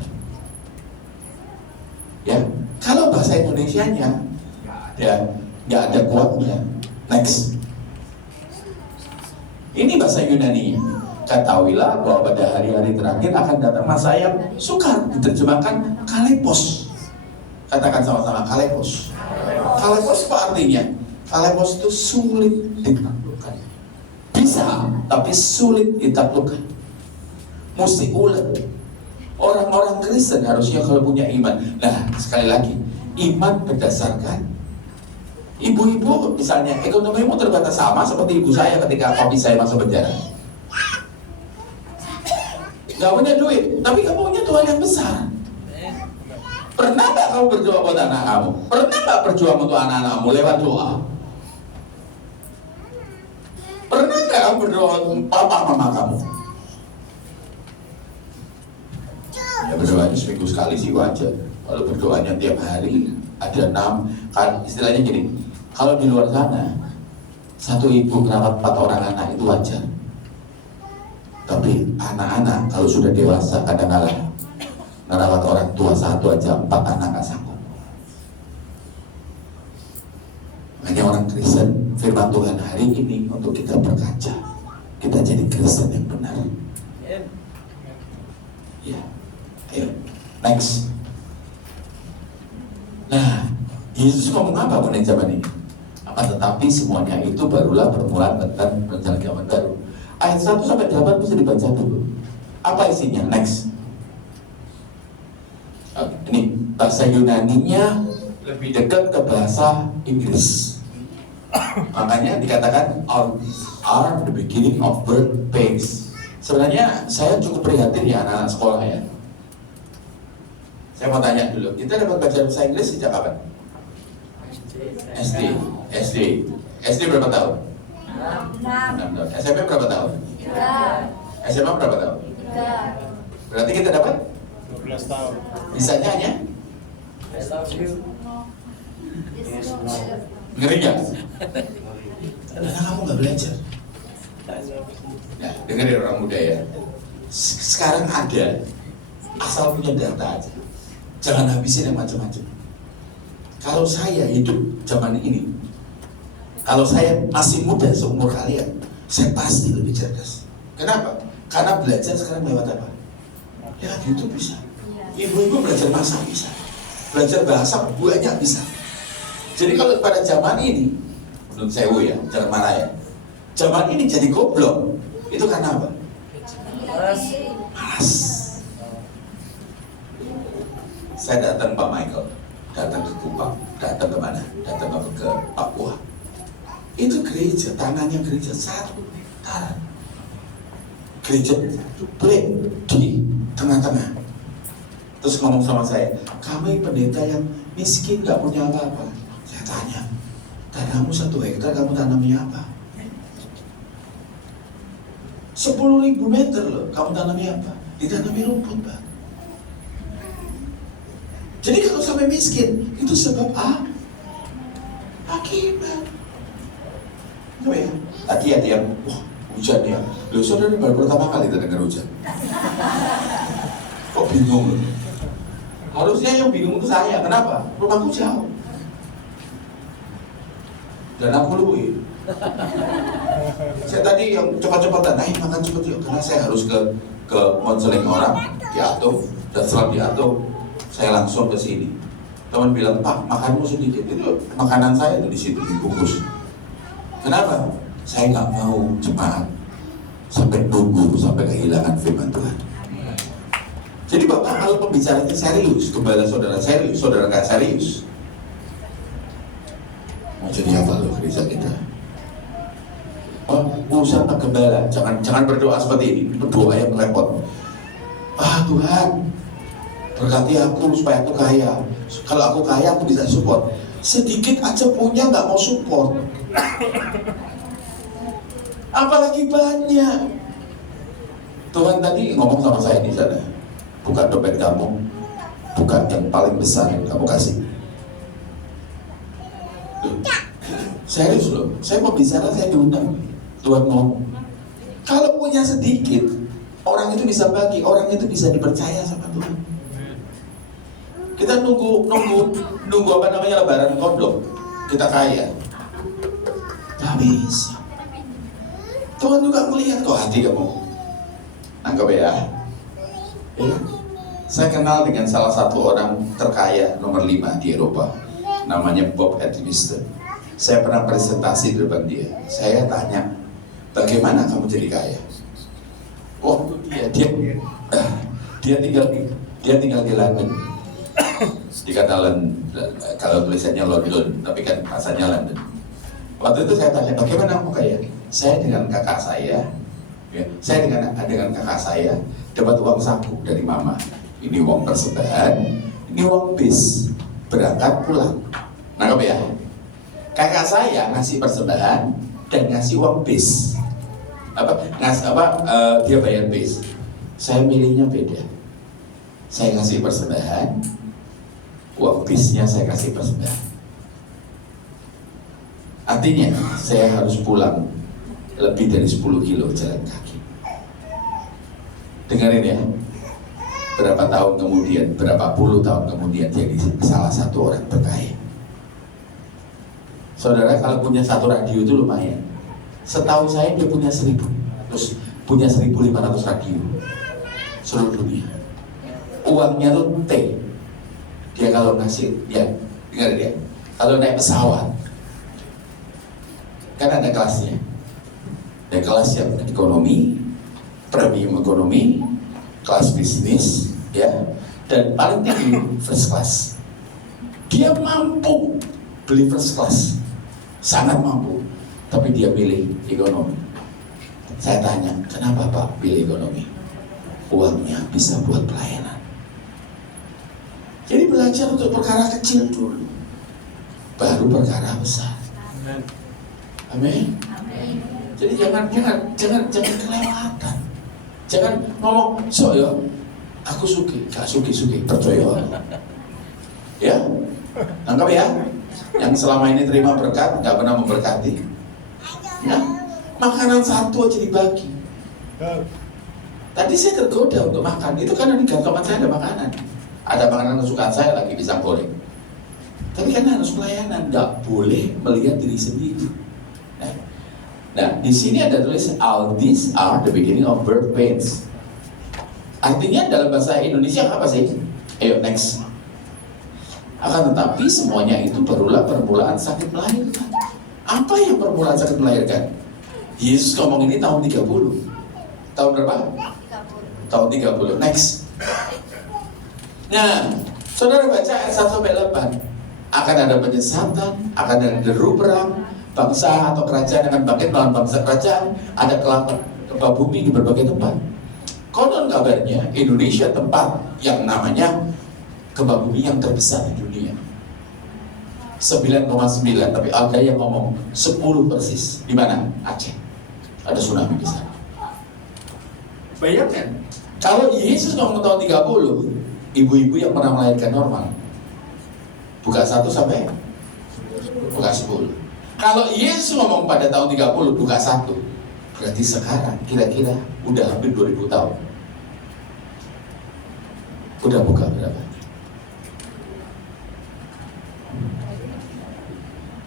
Ya, kalau bahasa Indonesianya ya nggak ada kuatnya. Next. Ini bahasa Yunani. Ketahuilah bahwa pada hari-hari terakhir akan datang masa yang sukar. Diterjemahkan kalepos. Katakan sama-sama, kalepos. Kalepos apa artinya? Kalepos itu sulit ditaklukkan. Bisa, tapi sulit ditaklukkan. Mesti ulet. Orang-orang Kristen harusnya kalau punya iman. Nah, sekali lagi, iman berdasarkan ibu-ibu misalnya, ekonomimu terbatas sama seperti ibu saya ketika papi saya masuk penjara. Gak punya duit, tapi kamu punya Tuhan yang besar. Pernah gak kamu berdoa buat anak kamu? Pernah gak berjuang untuk anak-anakmu lewat doa? Pernah gak kamu berdoa untuk papa mama kamu? Ya berdoanya seminggu sekali sih wajar. Kalau berdoanya tiap hari ada 6, kan istilahnya gini. Kalau di luar sana satu ibu merawat 4 orang anak itu wajar. Tapi anak-anak kalau sudah dewasa kadang-kadang merawat orang tua satu aja 4 anak gak sanggup. Makanya orang Kristen, firman Tuhan hari ini untuk kita berkaca, kita jadi Kristen yang benar. Ya, ayo next. Nah, Yesus ngomong apa mengenai zaman ini? Akan tetapi semuanya itu barulah permulaan tentang rencana zaman baru. Ayat 1 sampai 8 bisa dibaca dulu. Apa isinya? Next. Ini bahasa Yunaninya lebih dekat ke bahasa Inggris. Makanya dikatakan are the beginning of birth pains. Sebenarnya saya cukup prihatin ya anak-anak sekolah ya. Saya mau tanya dulu, kita dapat baca bahasa Inggris sejak kapan? SD berapa tahun? 6 tahun. SMP berapa tahun? SMA berapa tahun? Berarti kita dapat 12 tahun. bisa nyanyi? Ngeri nggak? Karena kamu nggak belajar. Nah, dengerin orang muda ya. Sekarang ada, asal punya data aja. Jangan habisin yang macam-macam. Kalau saya hidup zaman ini, kalau saya masih muda seumur kalian, saya pasti lebih cerdas. Kenapa? Karena belajar sekarang lewat apa? Ya YouTube bisa. Ibu-ibu belajar masak bisa. Belajar bahasa banyak bisa. Jadi kalau pada zaman ini, menurut saya ya, jangan marah ya. Zaman ini jadi goblok, itu karena apa? Malas. Saya datang Pak Michael, datang ke Kupang, datang ke mana? Datang ke Papua. Itu gereja, tangannya gereja satu, taran. Gereja plek di tengah-tengah. Terus ngomong sama saya, kamu pendeta yang miskin, gak punya apa-apa. Saya tanya, tanahmu 1 hektar, kamu tanamnya apa? 10.000 meter loh, kamu tanamnya apa? Ditanami rumput, Pak. Jadi kalau sampai miskin, itu sebab akibat. Itu ya, hati-hati yang, wah hujan ya. Loh saudara baru pertama kali terdengar hujan. Kok bingung loh? Harusnya yang bingung itu saya, kenapa? Rumahku jauh. Dan aku luwe. Saya tadi yang cepat-cepatan, makan cepet yuk, karena saya harus ke konseling orang di Atom, dan setelah di Atom, saya langsung ke sini. Teman bilang, Pak, makanmu sedikit. Itu makanan saya itu di situ dibungkus. Kenapa? Saya nggak mau cepat sampai nunggu sampai kehilangan firman Tuhan. Jadi Bapak kalau pembicaranya serius, gembala saudara serius, saudara nggak serius, mau jadi apa loh gereja kita? Oh, urusan Pak Gembala, jangan berdoa seperti ini, itu doa yang repot. Tuhan, berkati aku supaya aku kaya. Kalau aku kaya aku bisa support. Sedikit aja punya nggak mau support. Apalagi banyak. Tuhan tadi ngomong sama saya di sana, bukan dompet kamu, bukan yang paling besar yang kamu kasih. Serius loh, saya mau bicara, saya diundang. Tuhan ngomong, kalau punya sedikit, orang itu bisa bagi, orang itu bisa dipercaya sama Tuhan. Kita nunggu apa namanya lebaran kodok, kita kaya. Gak bisa. Tuhan juga melihat kok hati kamu. Nangkep ya? Ya. Saya kenal dengan salah satu orang terkaya nomor 5 di Eropa, namanya Bob Edmiston. Saya pernah presentasi di depan dia. Saya tanya, bagaimana kamu jadi kaya? Waktu dia tinggal di London. Dikata kalau tulisannya London, tapi kan bahasanya London. Waktu itu saya tanya, bagaimana kamu kaya? Saya dengan kakak saya, dengan kakak saya dapat uang saku dari mama. Ini uang persembahan, ini uang bis berangkat pulang. Nangkep ya? Kakak saya ngasih persembahan dan ngasih uang bis. Dia bayar bis. Saya milihnya beda. Saya ngasih persembahan, uang bisnya saya kasih persembahan. Artinya saya harus pulang lebih dari 10 kilo jalan kaki. Dengarin ya, berapa tahun kemudian, berapa puluh tahun kemudian jadi salah satu orang terkaya. Saudara kalau punya satu radio itu lumayan. Setahu saya dia punya 1.000, terus punya 1.500 radio seluruh dunia. Uangnya tuh T. Dia kalau ngasih, dengarin ya, kalau naik pesawat, kan ada kelasnya. Ada kelas yang ekonomi, premium ekonomi, kelas bisnis, ya, dan paling tinggi first class. Dia mampu beli first class, sangat mampu, tapi dia pilih ekonomi. Saya tanya, kenapa Pak pilih ekonomi? Uangnya bisa buat pelayanan. Jadi belajar untuk perkara kecil dulu, baru perkara besar. Amin. Jadi jangan kelewatan. Jangan ngomong, so ya, aku gak suki, percaya. Ya, nangkap ya. Yang selama ini terima berkat, gak pernah memberkati. Ya, makanan satu aja dibagi. Tadi saya tergoda untuk makan, itu karena di gantongan saya ada makanan. Ada makanan kesukaan saya lagi, pisang goreng. Tapi kan harus pelayanan, nggak boleh melihat diri sendiri. Nah, di sini ada tulis all these are the beginning of birth pains. Artinya dalam bahasa Indonesia apa sih? Ayo next. Akan tetapi semuanya itu barulah permulaan sakit melahirkan. Apa yang permulaan sakit melahirkan? Yesus ngomong ini tahun 30. Tahun berapa? 30. Tahun 30. Next. Nah, saudara baca ayat 1 sampai 8. Akan ada penyesatan, akan ada deru perang, bangsa atau kerajaan akan bangkit melawan bangsa kerajaan, ada gempa bumi di berbagai tempat. Konon kabarnya Indonesia tempat yang namanya gempa bumi yang terbesar di dunia. 9,9, tapi ada yang ngomong 10 persis. Di mana? Aceh. Ada tsunami di sana. Bayangkan, kalau Yesus ngomong tahun 30, ibu-ibu yang pernah melahirkan normal buka 1 sampai buka 10. Kalau Yesus ngomong pada tahun 30 buka 1, berarti sekarang kira-kira udah hampir 2000 tahun. Udah buka berapa?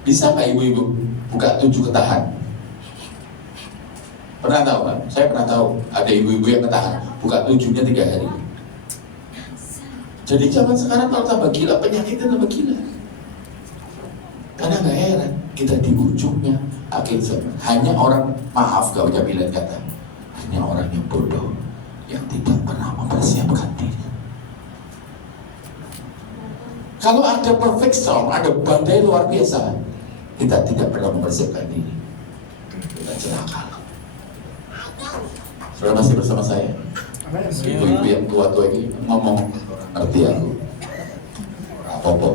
Bisa nggak ibu-ibu buka 7 ketahan? Pernah tahu kan? Saya pernah tahu ada ibu-ibu yang ketahan buka 7-nya 3 hari. Jadi zaman sekarang kalau tambah gila, penyakitnya tambah gila. Karena nggak heran kita di ujungnya akhir zaman. Hanya orang, maaf gak punya pilihan kata, hanya orang yang bodoh yang tidak pernah mempersiapkan diri. Kalau ada perfect storm, ada badai luar biasa, kita tidak pernah mempersiapkan diri, kita celaka. Saudara masih bersama saya? Ibu-ibu yang tua-tua ini ngomong, ngerti aku, apa-apa.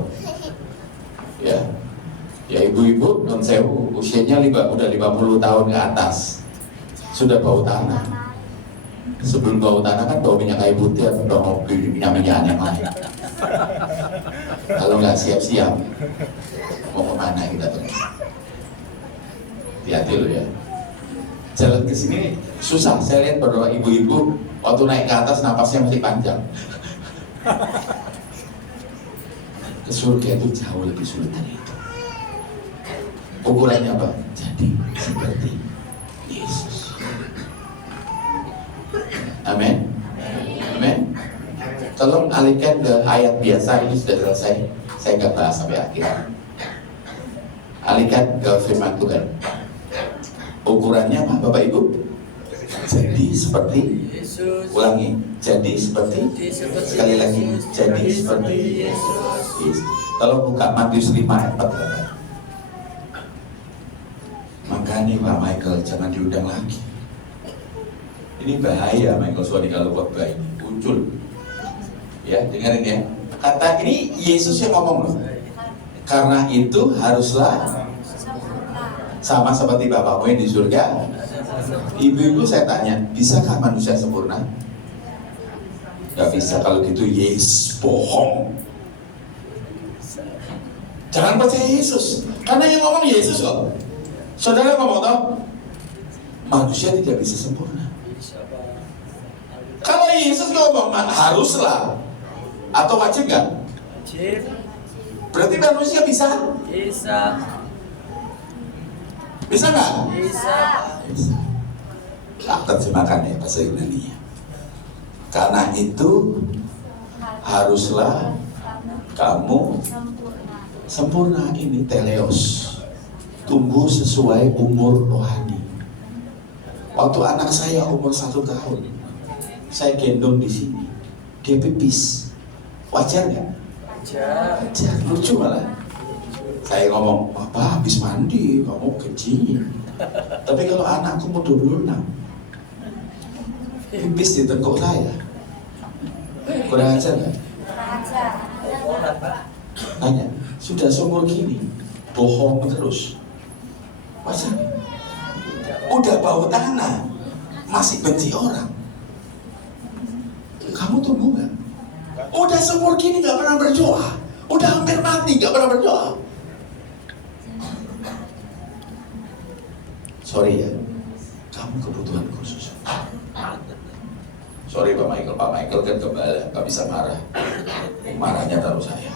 Ya ibu-ibu non sewu usianya udah 50 tahun ke atas, sudah bau tanah. Sebelum bau tanah kan bau minyak kayu putih atau bau minyak yang lain. Kalau nggak siap-siap mau kemana kita tuh? Hati-hati loh ya. Jalan ke sini susah. Saya lihat beberapa ibu-ibu waktu naik ke atas napasnya masih panjang. Ke surga itu jauh lebih sulit dari itu. Ukurannya apa? Jadi seperti Yesus. Amin. Amin. Tolong alihkan ke ayat biasa, ini sudah selesai. Saya nggak bahas sampai akhir. Alihkan ke firman Tuhan. Ukurannya apa, Bapak Ibu? Jadi seperti Yesus. Ulangi. Jadi seperti sekali lagi. Jadi seperti Yesus. Tolong buka Matius 5 ayat 48. Makanya Pak Michael jangan diundang lagi. Ini bahaya Michael Suwadi kalau khotbah ini muncul. Ya, dengarin ya. Kata ini Yesus yang ngomong loh. Karena itu haruslah sama seperti Bapakmu yang di surga. Ibu-ibu saya tanya, bisakah manusia sempurna? Gak bisa. Kalau gitu Yesus bohong. Jangan percaya Yesus, karena yang ngomong Yesus kok. Saudara ngomong tau, manusia tidak bisa sempurna. Kalau Yesus ngomong haruslah atau wajib nggak? Wajib. Berarti manusia bisa? Bisa. Bisa nggak? Bisa. Tak terjemahkan ya bahasa Yunani-nya. Karena itu haruslah kamu sempurna, ini teleos, tumbuh sesuai umur rohani. Waktu anak saya umur 1 tahun, saya gendong di sini, dia pipis, wajar nggak? Wajar, lucu malah. Saya ngomong, Papa habis mandi, kamu kecil. Tapi kalau anakku mau 26, pipis di tengkuk saya. Kurang ajar nggak? Tanya, sudah seumur gini, bohong terus. Wajar? Udah bau tanah, masih benci orang. Kamu tumbuh nggak? Udah seumur gini nggak pernah berdoa. Udah hampir mati nggak pernah berdoa. Sorry ya, kamu kebutuhan khusus. Sorry Pak Michael kan gembala, nggak bisa marah. Marahnya taruh saya.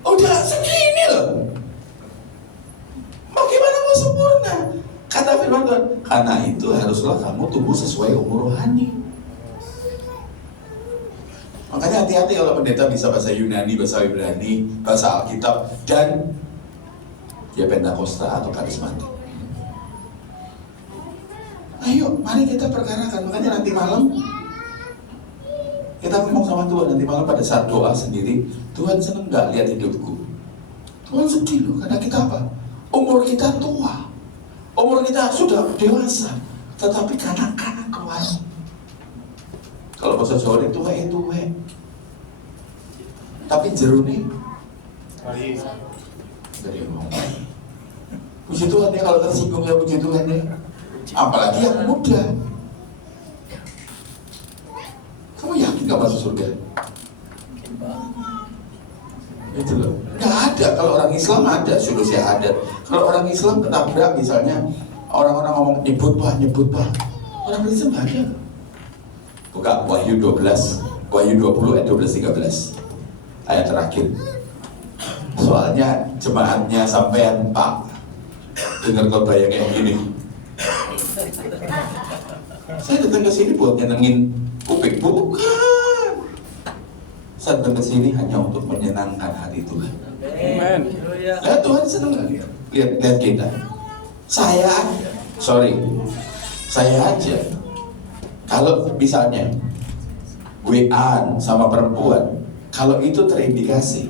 Udah segini loh. Bagaimana mau sempurna? Kata firman Tuhan, karena itu haruslah kamu tumbuh sesuai umur rohani. Makanya hati-hati kalau pendeta bisa bahasa Yunani, bahasa Ibrani, bahasa Alkitab, dan ya Pentakosta atau karismatik. Ayo, mari kita perkarakan. Makanya nanti malam kita ngomong sama Tuhan. Nanti malam pada saat doa sendiri, Tuhan seneng nggak lihat hidupku? Tuhan sedih loh, karena kita apa? Umur kita tua, umur kita sudah dewasa, tetapi kanak-kanak keluar. Kalau bahasa Jawa itu tuwe. Tapi jeruk nih dari ngomong. Puji Tuhan ya, kalau tersinggung ya puji Tuhan ya. Apalagi yang muda. Kamu yakin gak masuk surga? Itu loh. Gak ada. Kalau orang Islam ada solusi adat. Kalau orang Islam ketabrak misalnya orang-orang ngomong nyebut pak. Orang Kristen gak ada. Buka Wahyu 12, Wahyu 20 ayat 12-13 ayat terakhir. Soalnya jemaatnya sampean Pak dengar khotbah yang kayak gini. Saya datang ke sini buat nyenengin kuping, bukan. Saya datang ke sini hanya untuk menyenangkan hati Tuhan. Amen. Lihat Tuhan senang nggak lihat kita. Saya aja. Kalau misalnya WA sama perempuan, kalau itu terindikasi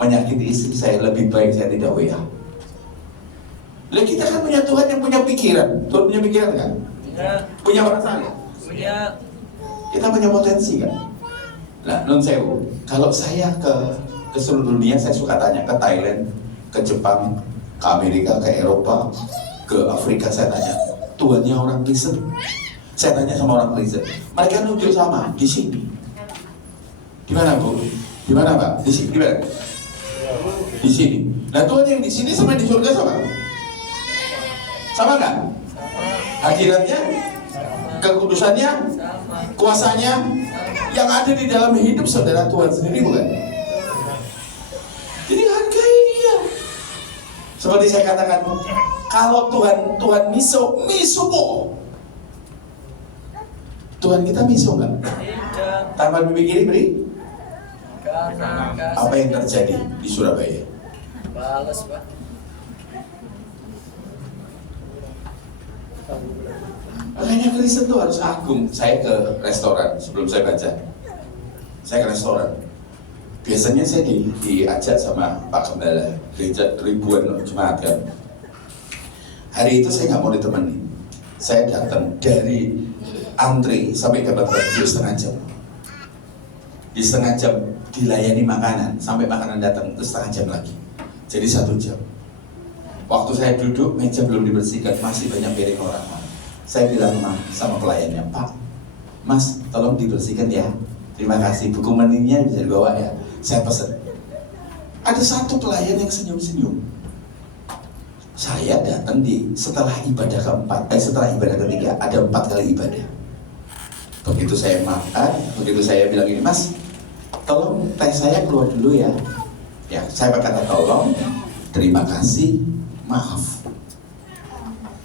menyakiti istri saya, lebih baik saya tidak WA. Lah kita kan punya Tuhan yang punya pikiran. Tuhan punya pikiran kan? Ya, Punya perasaan kan? punya. Kita punya potensi kan? Nah, nun sewu. Kalau saya ke seluruh dunia, saya suka tanya ke Thailand, ke Jepang, ke Amerika, ke Eropa, ke Afrika, saya tanya, Tuhannya orang Kristen. Saya tanya sama orang Kristen, mereka nunjuk sama di sini. Di mana Bu? Di mana Pak? Di sini. Di mana? Di sini. Nah Tuhan yang di sini sama di surga sama? Sama nggak? Hadiratnya, kekudusannya, kuasanya, yang ada di dalam hidup saudara Tuhan sendiri bukan? Jadi hargai dia. Seperti saya katakan, kalau Tuhan miso mo. Tuhan kita miso nggak? Tidak. Tanpa berpikir beri. Karena Apa yang terjadi di Surabaya? balas Pak. Makanya Kristen tuh harus agung. Saya ke restoran sebelum saya baca. Saya ke restoran. Biasanya saya diajak sama Pak Gembala, gereja ribuan jemaat kan. Hari itu saya nggak mau ditemani. Saya datang dari antri sampai ke tempat di setengah jam. Di setengah jam dilayani makanan sampai makanan datang itu setengah jam lagi. Jadi 1 jam. Waktu saya duduk meja belum dibersihkan, masih banyak piring orang. Saya bilang sama pelayannya, Pak, Mas, tolong dibersihkan ya. Terima kasih, buku menunya bisa dibawa ya. Saya pesan. Ada satu pelayan yang senyum-senyum. Saya datang setelah ibadah setelah ibadah ketiga, ada 4 kali ibadah. Begitu saya makan, begitu saya bilang ini, Mas, tolong teh saya keluar dulu ya. Ya, saya berkata tolong, terima kasih, maaf.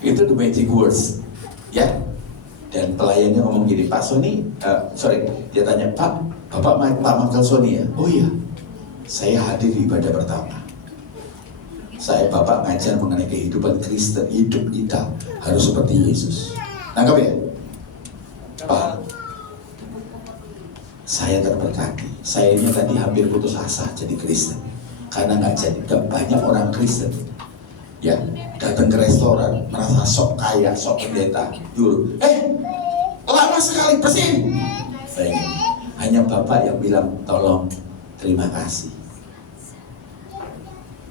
Itu the magic words. Ya, dan pelayannya ngomong gini, Pak Sony, dia tanya, Pak, Bapak Michael Sony ya? Oh iya, saya hadir di ibadah pertama. Bapak ngajar mengenai kehidupan Kristen, hidup kita harus seperti Yesus. Nangkap ya? Pak, saya terberkati. Saya ini tadi hampir putus asa jadi Kristen, karena nggak banyak orang Kristen ya datang ke restoran merasa sok kaya, sok pendeta dulu, lama sekali bersihin. Bayangin, hanya bapak yang bilang tolong, terima kasih.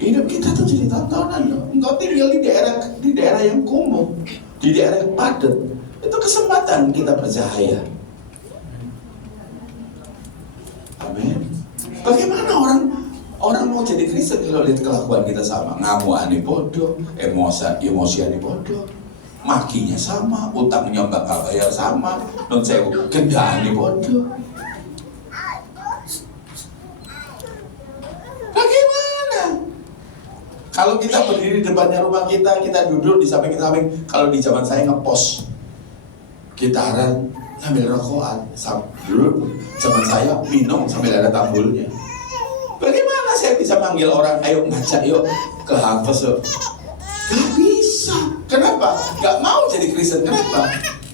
Hidup kita tuh jadi tontonan loh. Engkau tinggal di daerah yang kumuh, di daerah yang padat, itu kesempatan kita bercahaya. Amin. Bagaimana orang mau jadi Kristen kalau lihat kelakuan kita sama, ngamuani bodoh, emosian bodoh, makinya sama, utangnya bakal bayar sama, non sewu gendani bodoh. Bagaimana? Kalau kita berdiri di depannya rumah kita duduk di samping-samping. Kalau di zaman saya ngepost gitaran sambil rokokan, dulu zaman saya minum sambil ada tambulnya. Bagaimana saya bisa manggil orang, ayo ngajak yuk ke Harvest yuk? Gak bisa. Kenapa? Gak mau jadi Kristen. Kenapa?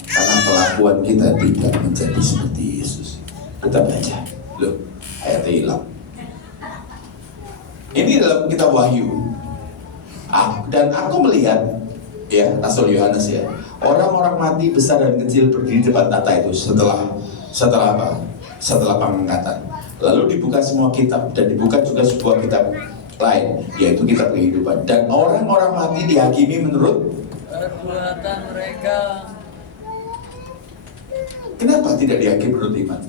Karena kelakuan kita tidak menjadi seperti Yesus. Kita baca, loh, ayatnya hilang. Ini dalam kitab Wahyu. Dan aku melihat, ya, Rasul Yohanes ya, orang-orang mati besar dan kecil berdiri di depan tata itu setelah apa? Setelah pengangkatan. Lalu dibuka semua kitab dan dibuka juga sebuah kitab lain, yaitu kitab kehidupan. Dan orang-orang mati dihakimi menurut perbuatan mereka. Kenapa tidak dihakimi menurut iman?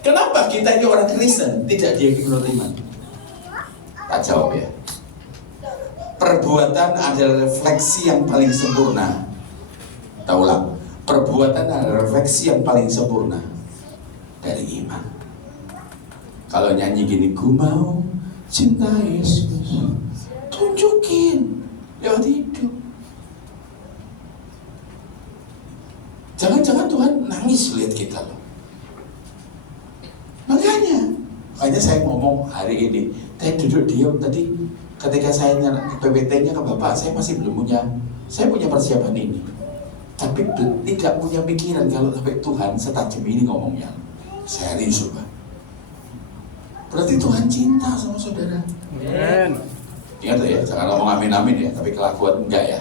Kenapa kita ini orang Kristen tidak dihakimi menurut iman? Tak jawab ya. Perbuatan adalah refleksi yang paling sempurna. Kita ulang. Perbuatan adalah refleksi yang paling sempurna dari iman. Kalau nyanyi gini, ku mau cinta Yesus, tunjukin lewat hidup. Jangan-jangan Tuhan nangis lihat kita loh. Makanya saya ngomong hari ini, saya duduk diam tadi ketika saya nyerah PPT-nya ke Bapak, saya masih belum punya, saya punya persiapan ini, tapi tidak punya pikiran kalau sampai Tuhan setajam ini ngomongnya. Saya risau, Pak. Berarti Tuhan cinta sama saudara. Amin. Ingat ya, jangan ngomong amin-amin ya, tapi kelakuan enggak ya.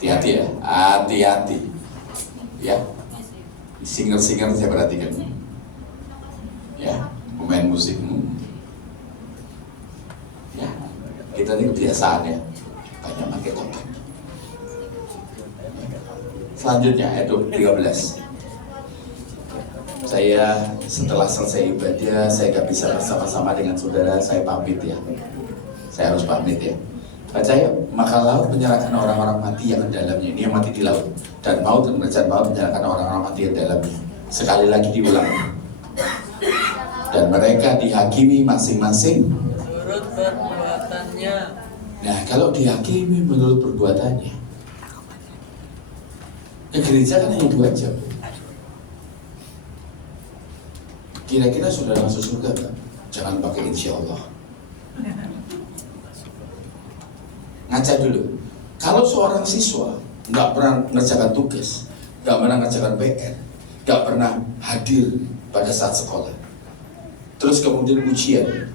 Hati-hati ya, hati-hati. Ya, singer-singer saya perhatikan. Ya, pemain musik. Ya, kita ini kebiasaan ya, banyak pakai topeng. Selanjutnya, ayat 13. Saya setelah selesai ibadah, saya gak bisa bersama-sama dengan saudara, saya pamit ya. Saya harus pamit ya. Baca ya, maka laut menyerahkan orang-orang mati yang di dalamnya. Ini yang mati di laut. Dan maut dan kerajaan maut menyerahkan orang-orang mati yang di dalamnya. Sekali lagi diulang. Dan mereka dihakimi masing-masing Menurut perbuatannya. Nah, kalau dihakimi menurut perbuatannya, ke gereja kan hanya 2 jam. Kira-kira sudah masuk surga kan? Jangan pakai insya Allah. Ngaca dulu. Kalau seorang siswa nggak pernah mengerjakan tugas, nggak pernah mengerjakan PR, nggak pernah hadir pada saat sekolah, terus kemudian ujian,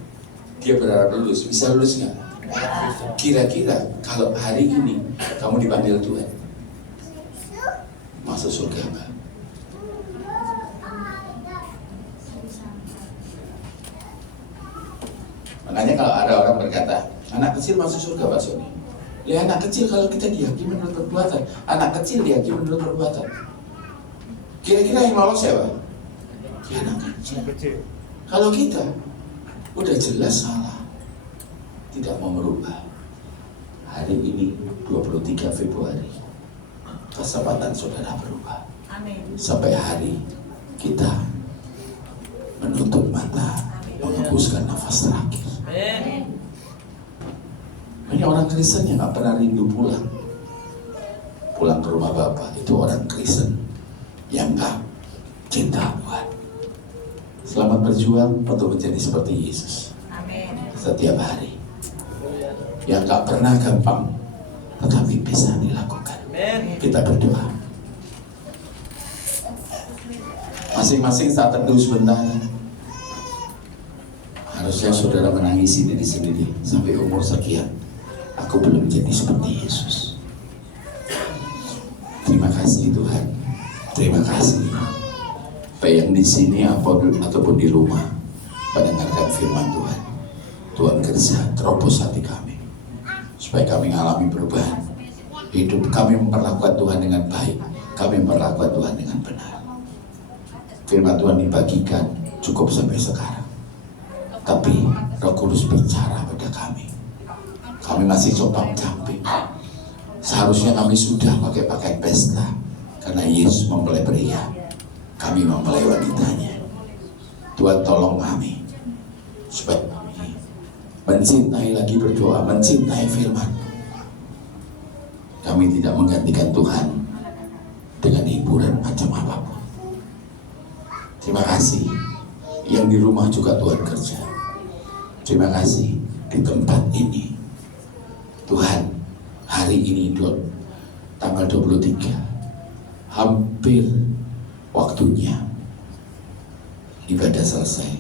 dia berharap lulus, bisa lulus nggak? Kira-kira kalau hari ini kamu dipanggil Tuhan, masuk surga nggak? Makanya kalau ada orang berkata, anak kecil masuk surga Pak Sony. Ya anak kecil kalau kita dihakimi menurut perbuatan, anak kecil dihakimi menurut perbuatan. Kira-kira yang lolos siapa? Ya anak kecil. Kalau kita udah jelas salah, tidak mau merubah. Hari ini 23 Februari, kesempatan saudara berubah. Amin. Sampai hari kita menutup mata, menghembuskan nafas terakhir. Amin. Banyak orang Kristen yang gak pernah rindu pulang ke rumah Bapa. Itu orang Kristen yang gak cinta Tuhan. Selamat berjuang untuk menjadi seperti Yesus. Amin. Setiap hari. Yang gak pernah gampang, tetapi bisa dilakukan. Amin. Kita berdoa. Masing-masing saat teduh sebentar, Harusnya saudara menangisi diri sendiri. Sampai umur sekian, aku belum jadi seperti Yesus. Terima kasih Tuhan. Terima kasih. Baik yang di sini ataupun di rumah mendengarkan firman Tuhan. Tuhan kerja terobos hati kami supaya kami mengalami perubahan hidup. Kami memperlakukan Tuhan dengan baik. Kami memperlakukan Tuhan dengan benar. Firman Tuhan dibagikan cukup sampai sekarang. Tapi Roh Kudus bicara pada kami. Kami masih copang camping. Seharusnya kami sudah pakai pakaian pesta, karena Yesus mempelai pria, kami mempelai wanitanya. Tuhan tolong kami supaya kami mencintai lagi, berdoa, mencintai firman. Kami tidak menggantikan Tuhan dengan hiburan macam apapun. Terima kasih. Yang di rumah juga Tuhan kerja. Terima kasih di tempat ini. Tuhan, hari ini tanggal 23, hampir waktunya ibadah selesai.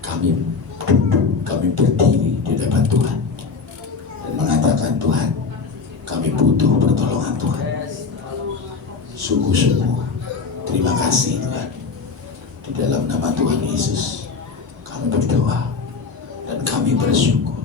Kami duduk, kami berdiri di depan Tuhan dan mengatakan, Tuhan, kami butuh pertolongan Tuhan. Sungguh-sungguh terima kasih Tuhan. Di dalam nama Tuhan Yesus kami berdoa dan kami bersyukur.